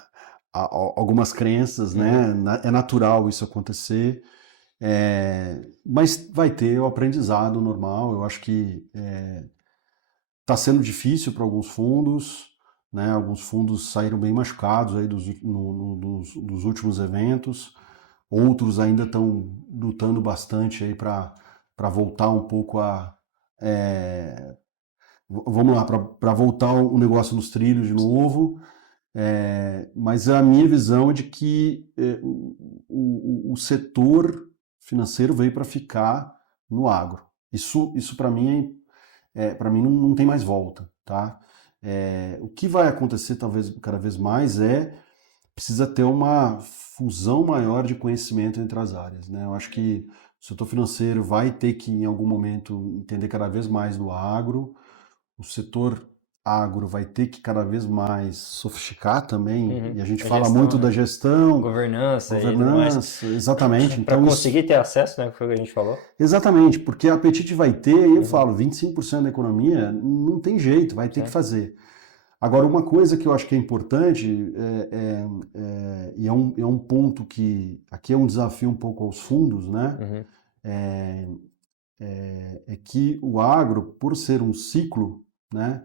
ah, algumas crenças, Uhum. né? É natural isso acontecer, mas vai ter o aprendizado normal. Eu acho que está sendo difícil para alguns fundos, né? Alguns fundos saíram bem machucados aí dos últimos eventos, outros ainda estão lutando bastante aí para voltar um pouco vamos lá, para voltar o negócio nos trilhos de novo. Mas a minha visão é de que o setor financeiro veio para ficar no agro. Isso para mim, para mim não tem mais volta, tá? O que vai acontecer talvez cada vez mais precisa ter uma fusão maior de conhecimento entre as áreas, né? Eu acho que o setor financeiro vai ter que em algum momento entender cada vez mais do agro, o setor agro vai ter que cada vez mais sofisticar também, e a gente fala muito da gestão, governança e tudo mais. exatamente. Para Então, conseguir ter acesso, né, que foi o que a gente falou. Exatamente, porque apetite vai ter, e eu falo, 25% da economia não tem jeito, vai ter que fazer. Agora, uma coisa que eu acho que é importante, e é um ponto que aqui é um desafio um pouco aos fundos, né? É que o agro, por ser um ciclo, né?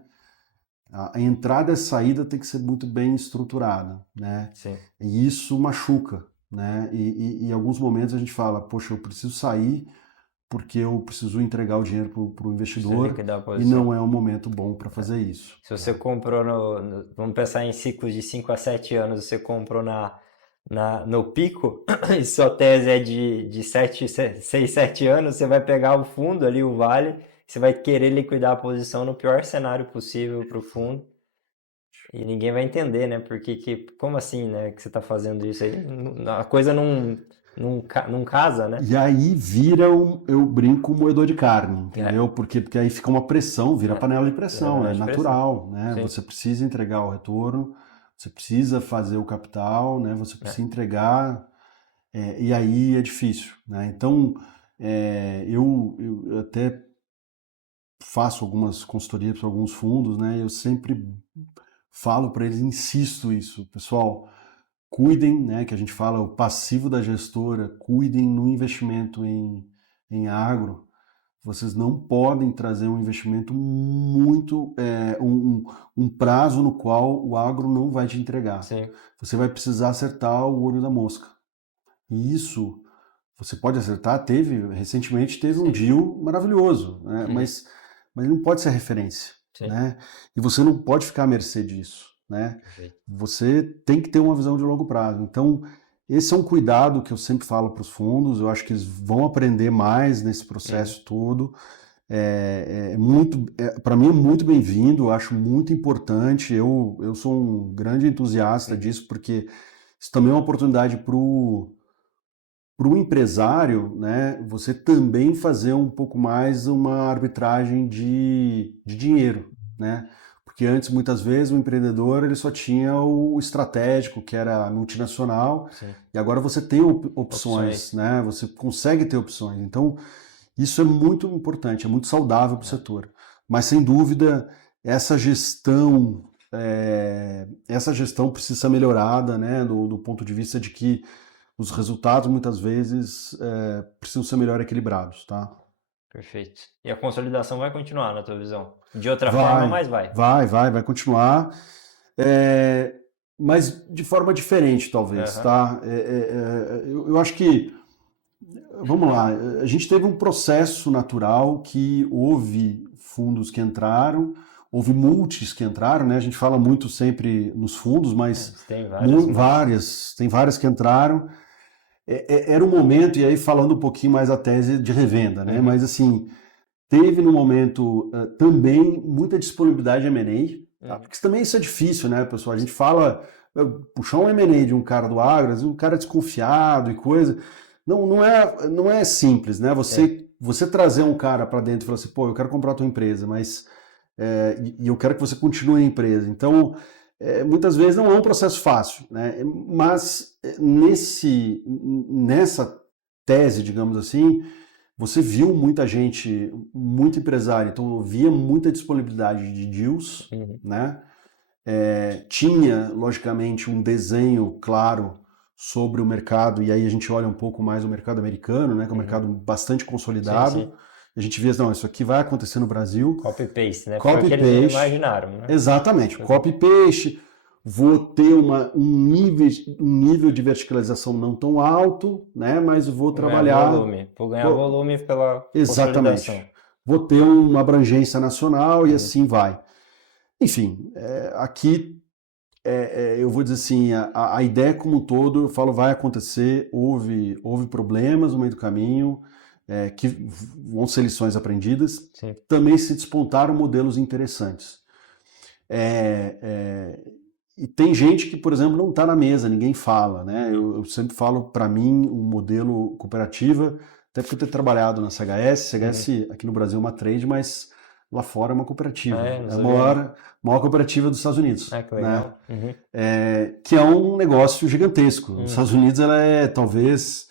A entrada e a saída tem que ser muito bem estruturada, né? Sim. E isso machuca, né? E em alguns momentos a gente fala, poxa, eu preciso sair porque eu preciso entregar o dinheiro para o investidor e não é um momento bom para fazer isso. Se você comprou vamos pensar em ciclos de 5 a 7 anos, você comprou no pico e sua tese é de 6, 7 anos, você vai pegar o fundo ali, o vale, você vai querer liquidar a posição no pior cenário possível para o fundo e ninguém vai entender, né? Porque como assim, né, que você está fazendo isso aí? A coisa não casa, né? E aí eu brinco, um moedor de carne, entendeu? Porque aí fica uma pressão, vira panela de pressão, é natural, né? Sim. Você precisa entregar o retorno, você precisa fazer o capital, né? Você precisa entregar, e aí é difícil, né? Então, eu até faço algumas consultorias para alguns fundos, né? Eu sempre falo para eles, insisto isso, pessoal, cuidem, né, que a gente fala o passivo da gestora, cuidem no investimento em agro. Vocês não podem trazer um investimento muito, um prazo no qual o agro não vai te entregar. Sim. Você vai precisar acertar o olho da mosca. E isso você pode acertar. Recentemente teve um deal maravilhoso, né? Mas não pode ser referência, né? E você não pode ficar à mercê disso, né? Você tem que ter uma visão de longo prazo. Então, esse é um cuidado que eu sempre falo para os fundos. Eu acho que eles vão aprender mais nesse processo todo. Para mim é muito bem-vindo, eu acho muito importante. Eu sou um grande entusiasta disso, porque isso também é uma oportunidade para o empresário, né, você também fazer um pouco mais uma arbitragem de dinheiro, né? Porque antes, muitas vezes, o empreendedor ele só tinha o estratégico, que era multinacional, Sim. E agora você tem opções, né? Você consegue ter opções. Então, isso é muito importante, é muito saudável para o setor. Mas, sem dúvida, essa gestão precisa ser melhorada, né? Do ponto de vista de que os resultados, muitas vezes, precisam ser melhor equilibrados, tá? Perfeito. E a consolidação vai continuar, na tua visão? De outra forma, mas vai. Vai continuar. Mas de forma diferente, talvez, tá? Eu acho que, vamos lá, a gente teve um processo natural que houve fundos que entraram, houve multis que entraram, né? A gente fala muito sempre nos fundos, mas tem várias que entraram. Era um momento, e aí falando um pouquinho mais da tese de revenda, né? Mas assim, teve no momento também muita disponibilidade de M&A, tá? Porque também isso é difícil, né, pessoal? A gente fala, puxar um M&A de um cara do agro, um cara desconfiado e coisa, não é simples, né? Você trazer um cara para dentro e falar assim, pô, eu quero comprar a tua empresa, mas e eu quero que você continue a empresa. Então, muitas vezes não é um processo fácil, né? Mas nessa tese, digamos assim, você viu muita gente, muito empresário, então via muita disponibilidade de deals, né? Tinha, logicamente, um desenho claro sobre o mercado, e aí a gente olha um pouco mais o mercado americano, né? Que é um mercado bastante consolidado. Sim. a gente via, não, isso aqui vai acontecer no Brasil, Copy-paste, né? Foi o que eles copy-paste, imaginaram, né? exatamente, copy-paste, vou ter um nível de verticalização não tão alto, né, mas vou trabalhar... Vou ganhar volume pela Exatamente. consolidação. Vou ter uma abrangência nacional e Uhum. assim vai. Enfim, aqui eu vou dizer assim, a ideia como um todo, eu falo, vai acontecer, houve problemas no meio do caminho, que vão ser lições aprendidas, Sim. também se despontaram modelos interessantes. E tem gente que, por exemplo, não está na mesa, ninguém fala, né? Eu sempre falo, para mim, o modelo cooperativa, até porque eu tenho trabalhado na CHS, aqui no Brasil é uma trade, mas lá fora é uma cooperativa. Não É a sabia, não. maior cooperativa dos Estados Unidos. Que Né? legal. Uhum. Que é um negócio gigantesco. Os Estados Unidos ela é talvez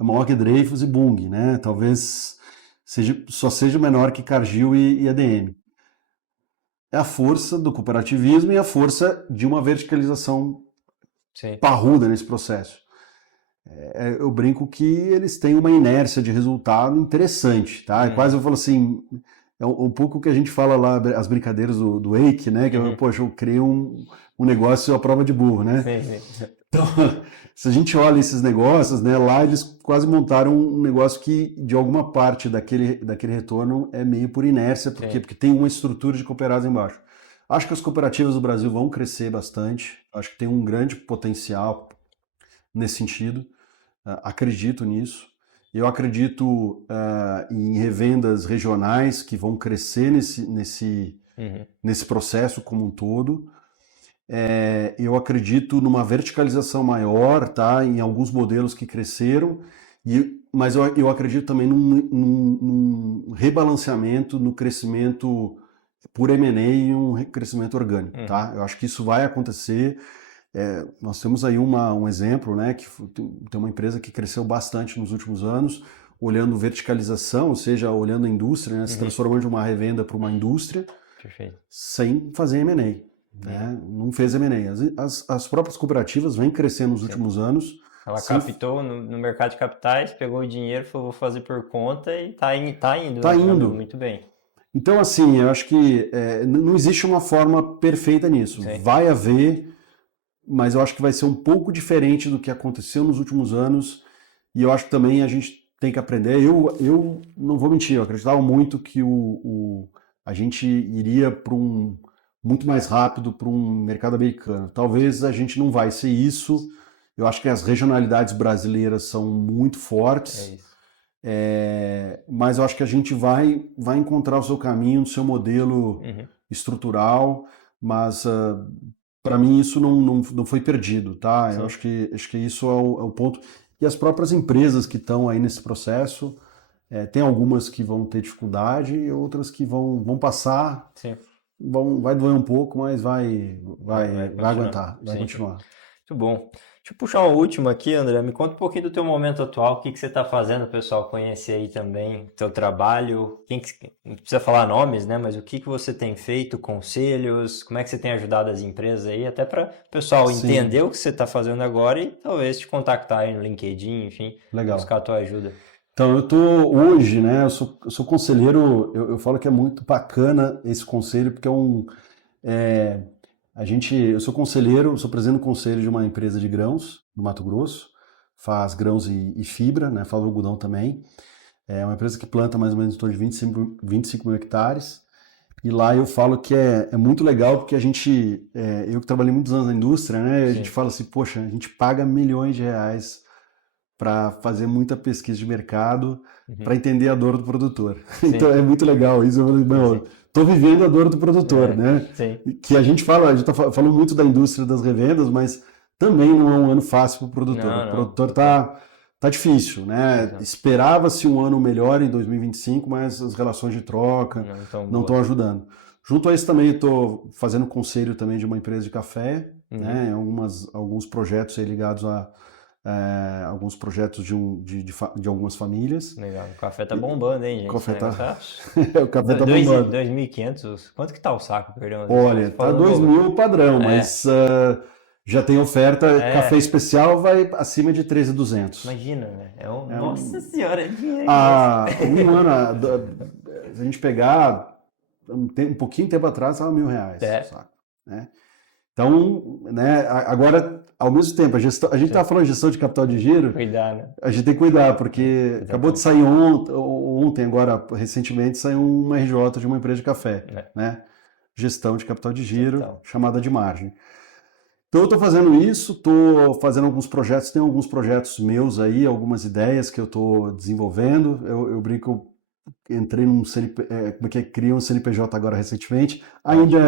maior que Dreyfus e Bunge, né? Talvez só seja menor que Cargill e ADM. É a força do cooperativismo e a força de uma verticalização parruda nesse processo. Eu brinco que eles têm uma inércia de resultado interessante, tá? Quase eu falo assim, é um pouco o que a gente fala lá, as brincadeiras do Wake, né? Que poxa, eu criei um negócio à prova de burro, né? Sim. Então, se a gente olha esses negócios, né? Lá eles quase montaram um negócio que, de alguma parte daquele retorno, é meio por inércia. Por quê? Porque tem uma estrutura de cooperados embaixo. Acho que as cooperativas do Brasil vão crescer bastante. Acho que tem um grande potencial nesse sentido. Acredito nisso. Eu acredito em revendas regionais que vão crescer nesse processo como um todo. Eu acredito numa verticalização maior, tá? Em alguns modelos que cresceram, mas eu acredito também num rebalanceamento, no crescimento por M&A e um crescimento orgânico. Tá? Eu acho que isso vai acontecer. Nós temos aí um exemplo, né, que tem uma empresa que cresceu bastante nos últimos anos, olhando verticalização, ou seja, olhando a indústria, né, se transformando de uma revenda para uma indústria, sem fazer M&A. Né? Não fez M&A. As próprias cooperativas vêm crescendo nos últimos anos. Ela captou no mercado de capitais, pegou o dinheiro, falou, vou fazer por conta e tá indo. Tá indo. Muito bem. Então, assim, eu acho que não existe uma forma perfeita nisso. Sim. Vai haver, mas eu acho que vai ser um pouco diferente do que aconteceu nos últimos anos. E eu acho que também a gente tem que aprender. Eu não vou mentir, eu acreditava muito que a gente iria para muito mais rápido para um mercado americano. Talvez a gente não vai ser isso. Eu acho que as regionalidades brasileiras são muito fortes. Mas eu acho que a gente vai encontrar o seu caminho, o seu modelo estrutural, mas para mim isso não foi perdido, tá? Eu acho que isso é o ponto. E as próprias empresas que estão aí nesse processo, tem algumas que vão ter dificuldade e outras que vão passar. Sim. Vai doer um pouco, mas vai aguentar, vai continuar. Muito bom. Deixa eu puxar uma última aqui, André. Me conta um pouquinho do teu momento atual, o que você está fazendo, o pessoal conhecer aí também, teu trabalho. Não precisa falar nomes, né? Mas o que você tem feito, conselhos, como é que você tem ajudado as empresas aí, até para o pessoal entender o que você está fazendo agora e talvez te contactar aí no LinkedIn, enfim, buscar a tua ajuda. Então, eu tô hoje, né? Eu sou conselheiro, eu falo que é muito bacana esse conselho, porque eu sou conselheiro, sou presidente do conselho de uma empresa de grãos no Mato Grosso, faz grãos e fibra, né? Faz algodão também. É uma empresa que planta mais ou menos em torno de 25 mil hectares. E lá eu falo que é muito legal, porque eu que trabalhei muitos anos na indústria, né? A gente fala assim, poxa, a gente paga milhões de reais para fazer muita pesquisa de mercado, para entender a dor do produtor. Então é muito legal isso. Eu falei, estou vivendo a dor do produtor, né? Que a gente está falando muito da indústria das revendas, mas também não é um ano fácil para o produtor. O produtor tá difícil, né? Esperava-se um ano melhor em 2025, mas as relações de troca não estão ajudando. Junto a isso também estou fazendo conselho também de uma empresa de café, né? Alguns projetos aí ligados a alguns projetos de algumas famílias. Legal. O café tá bombando, hein, gente? O café tá bombando. 2.500, quanto que tá o saco, perdão? Olha, tá 2.000 padrão, mas Já tem oferta, É. café especial vai acima de 13.200. Imagina, né? É Nossa senhora, é dinheiro há esse. um ano, se a gente pegar um pouquinho tempo atrás, estava R$ 1.000, É. sabe? Né? Então, né, agora, ao mesmo tempo, a gente estava falando de gestão de capital de giro, Cuidar, né? a gente tem que cuidar, porque acabou de sair ontem, agora, recentemente, saiu uma RJ de uma empresa de café, né? Gestão de capital de giro, chamada de margem. Então eu estou fazendo isso, estou fazendo alguns projetos, tem alguns projetos meus aí, algumas ideias que eu estou desenvolvendo. Eu brinco, entrei num como é que é, criei um CNPJ agora recentemente. Ainda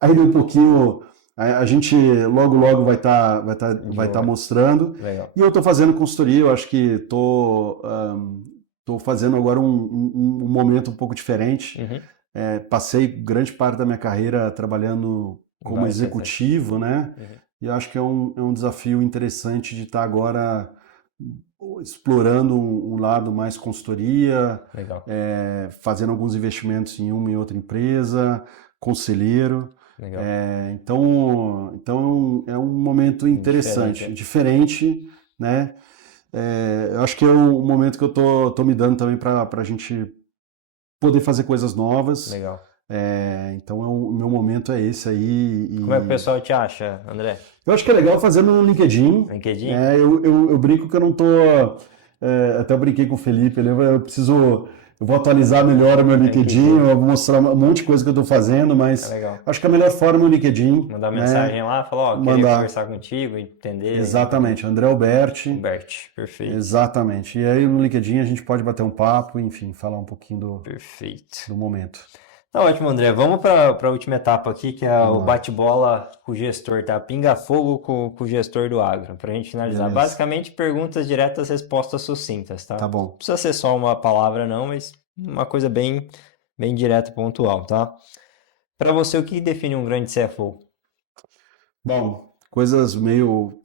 é um pouquinho, a gente logo vai tá mostrando. Legal. E eu estou fazendo consultoria, eu acho que estou fazendo agora um momento um pouco diferente. Passei grande parte da minha carreira trabalhando como executivo, né? E acho que é um desafio interessante de estar agora explorando um lado mais consultoria, fazendo alguns investimentos em uma e outra empresa, conselheiro. Então é um momento interessante, diferente, né? Eu acho que é um momento que eu tô me dando também para a gente poder fazer coisas novas. Legal. Então o meu momento é esse aí. Como é que o pessoal te acha, André? Eu acho que é legal fazer no LinkedIn. LinkedIn? Eu brinco que eu não tô. Até eu brinquei com o Felipe, eu vou atualizar melhor o meu LinkedIn, eu vou mostrar um monte de coisa que eu estou fazendo, mas acho que a melhor forma é o LinkedIn. Mandar mensagem lá, falar, queria conversar contigo, entender. Exatamente, André Alberti. Alberti, perfeito. Exatamente. E aí no LinkedIn a gente pode bater um papo, enfim, falar um pouquinho do momento. Tá ótimo, André. Vamos para a última etapa aqui, que é o bate-bola com o gestor, tá? Pinga-fogo com o gestor do agro, para a gente finalizar. Beleza. Basicamente, perguntas diretas, respostas sucintas, tá? Tá bom. Não precisa ser só uma palavra, não, mas uma coisa bem direta e pontual, tá? Para você, o que define um grande CFO? Bom, coisas meio...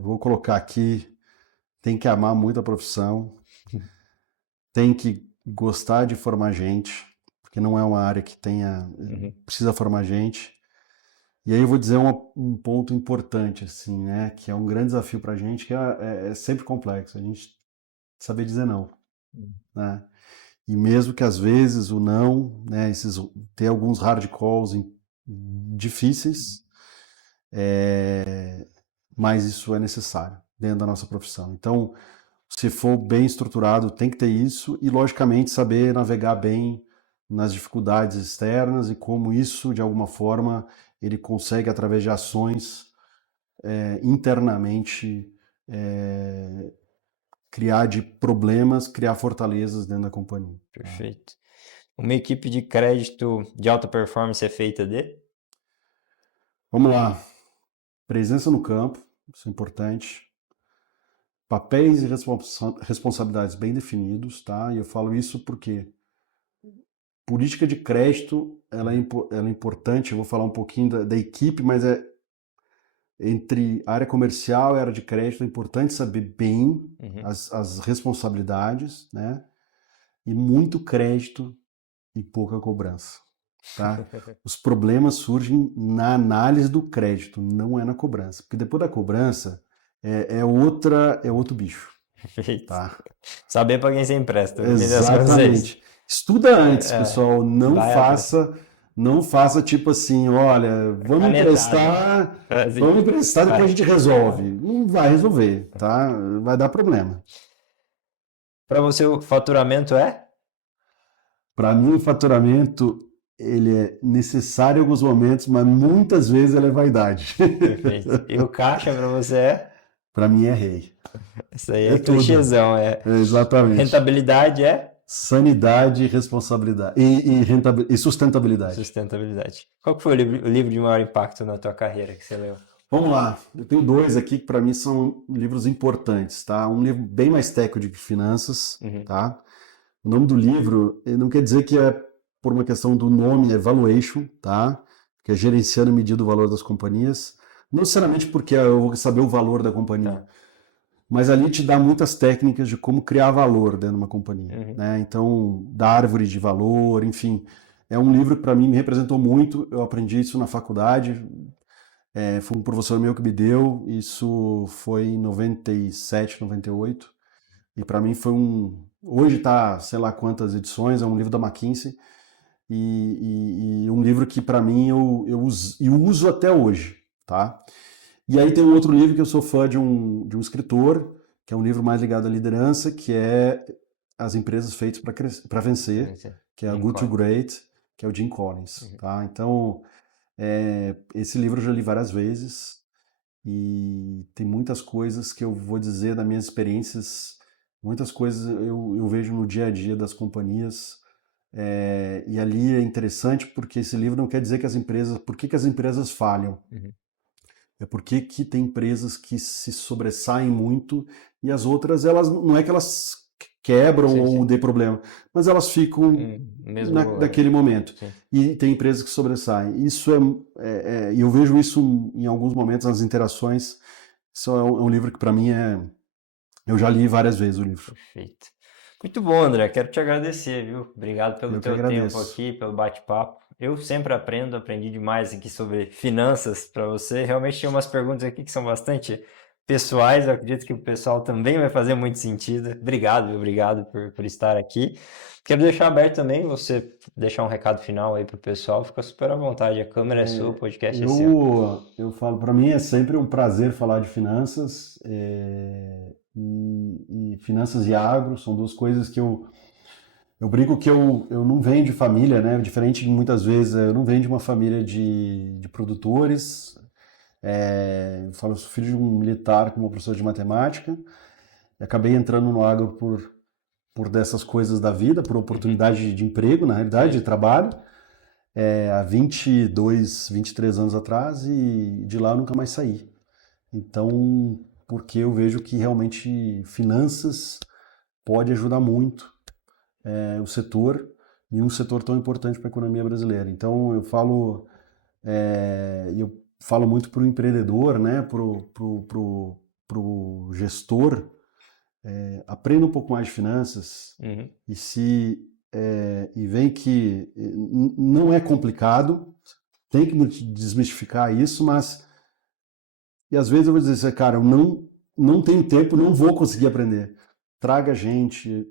vou colocar aqui, tem que amar muito a profissão, tem que gostar de formar gente, porque não é uma área que precisa formar gente. E aí eu vou dizer um ponto importante, assim, né, que é um grande desafio para a gente, que é sempre complexo, a gente saber dizer não, né? E mesmo que às vezes o não, né, ter alguns hard calls difíceis, mas isso é necessário dentro da nossa profissão. Então, se for bem estruturado, tem que ter isso e, logicamente, saber navegar bem nas dificuldades externas e como isso, de alguma forma, ele consegue, através de ações internamente, criar fortalezas dentro da companhia. Perfeito. Uma equipe de crédito de alta performance é feita de? Vamos lá. Presença no campo, isso é importante. Papéis e responsabilidades bem definidos, tá? E eu falo isso porque política de crédito, ela é importante, eu vou falar um pouquinho da equipe, mas entre a área comercial e a área de crédito é importante saber bem as responsabilidades, né? E muito crédito e pouca cobrança, tá? Os problemas surgem na análise do crédito, não é na cobrança, porque depois da cobrança é outro bicho. Perfeito. Tá? Saber para quem você empresta. Exatamente. Estuda antes, pessoal. Não faça tipo assim, olha, vamos emprestar depois a gente resolve. Não vai resolver, tá? Vai dar problema. Para você o faturamento é? Para mim o faturamento ele é necessário em alguns momentos, mas muitas vezes ele é vaidade. Perfeito. E o caixa para você é? Para mim é rei. Isso aí é clichêzão, Exatamente. Rentabilidade é? Sanidade, responsabilidade e sustentabilidade. Sustentabilidade. Qual que foi o livro de maior impacto na tua carreira que você leu? Vamos lá, eu tenho dois aqui que para mim são livros importantes, tá? Um livro bem mais técnico de finanças, tá? O nome do livro não quer dizer que é por uma questão do nome, é Valuation, tá? Que é gerenciando e medindo o valor das companhias. Não necessariamente porque eu vou saber o valor da companhia, mas ali te dá muitas técnicas de como criar valor dentro de uma companhia, né? Então, da árvore de valor, enfim. É um livro que para mim me representou muito, eu aprendi isso na faculdade. Foi um professor meu que me deu, isso foi em 97, 98, e para mim foi hoje tá, sei lá quantas edições, é um livro da McKinsey, e um livro que para mim eu uso até hoje, tá? E aí tem um outro livro que eu sou fã de um escritor, que é um livro mais ligado à liderança, que é As Empresas Feitas para Vencer, que é a Jim Good to Collins. Great, que é o Jim Collins, Uhum. tá? Então, esse livro eu já li várias vezes e tem muitas coisas que eu vou dizer das minhas experiências, muitas coisas eu vejo no dia a dia das companhias, e ali é interessante porque esse livro não quer dizer que por que as empresas falham, Uhum. é porque que tem empresas que se sobressaem muito e as outras, elas não é que elas quebram Sim, ou sim. dê problema, mas elas ficam Mesmo. daquele momento. Sim. E tem empresas que sobressaem. Isso e eu vejo isso em alguns momentos nas interações. Isso é um livro que para mim eu já li várias vezes o livro. Perfeito. Muito bom, André. Quero te agradecer, viu? Obrigado pelo Eu que teu tempo agradeço. aqui, pelo bate-papo. Eu sempre aprendo, aprendi demais aqui sobre finanças para você. Realmente tinha umas perguntas aqui que são bastante pessoais. Eu acredito que o pessoal também vai fazer muito sentido. Obrigado, obrigado por estar aqui. Quero deixar aberto também, você deixar um recado final aí para o pessoal. Fica super à vontade. A câmera é sua, o podcast é seu. Eu falo, para mim é sempre um prazer falar de finanças, e finanças e agro são duas coisas que eu brinco que eu não venho de família, né? Diferente de muitas vezes, eu não venho de uma família de produtores. Eu falo, eu sou filho de um militar como professor de matemática, e acabei entrando no agro por dessas coisas da vida, por Uhum. oportunidade de emprego, na realidade, Sim. de trabalho, há 22, 23 anos atrás, e de lá eu nunca mais saí. Então, porque eu vejo que realmente finanças pode ajudar muito o setor, e um setor tão importante para a economia brasileira. Então, eu falo muito para o empreendedor, né, pro gestor, aprenda um pouco mais de finanças Uhum. e e vem que não é complicado, tem que desmistificar isso, mas e às vezes eu vou dizer assim, cara, eu não tenho tempo, não vou conseguir aprender. Traga gente,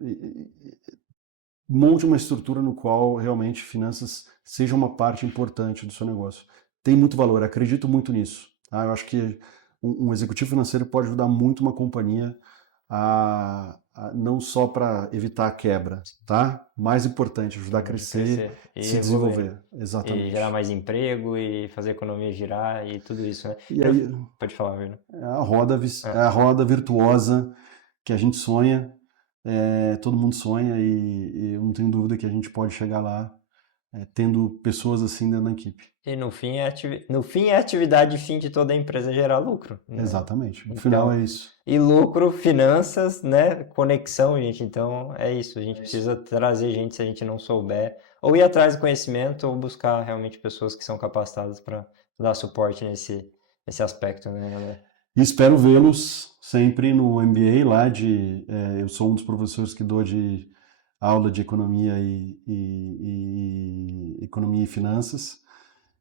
monte uma estrutura no qual realmente finanças seja uma parte importante do seu negócio. Tem muito valor, acredito muito nisso. Tá? Eu acho que um executivo financeiro pode ajudar muito uma companhia não só para evitar a quebra, tá? Mais importante, ajudar a De crescer, crescer e se evoluir. desenvolver. E gerar Exatamente. mais emprego e fazer a economia girar e tudo isso, né? E aí Pode falar, Verno. é Ah, a roda virtuosa que a gente sonha, todo mundo sonha e eu não tenho dúvida que a gente pode chegar lá tendo pessoas assim dentro da equipe. e no fim no fim é a atividade fim de toda a empresa gerar lucro, né? Exatamente. No final Então, é isso. e lucro, finanças, né? Conexão, gente. Então é isso. A gente É isso. precisa trazer gente se a gente não souber, ou ir atrás do conhecimento, ou buscar realmente pessoas que são capacitadas para dar suporte nesse aspecto, né, André? E espero vê-los sempre no MBA lá eu sou um dos professores que dou de aula de economia e economia e finanças.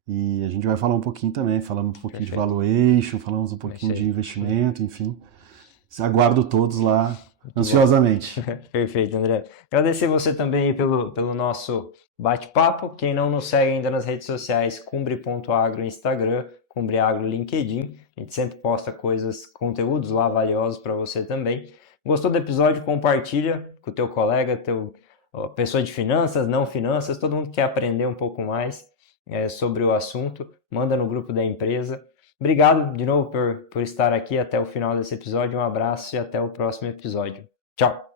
E a gente vai falar um pouquinho também, falamos um pouquinho de Perfeito. valuation, falamos um É isso pouquinho de aí. investimento, enfim. Aguardo todos lá Muito bom. ansiosamente. Perfeito, André. Agradecer você também pelo nosso bate-papo. Quem não nos segue ainda nas redes sociais, cumbre.agro no Instagram, cumbreagro no LinkedIn. A gente sempre posta coisas, conteúdos lá valiosos para você também. Gostou do episódio? Compartilha com o teu colega, pessoa de finanças, não finanças, todo mundo quer aprender um pouco mais sobre o assunto. Manda no grupo da empresa. Obrigado de novo por estar aqui até o final desse episódio. Um abraço e até o próximo episódio. Tchau!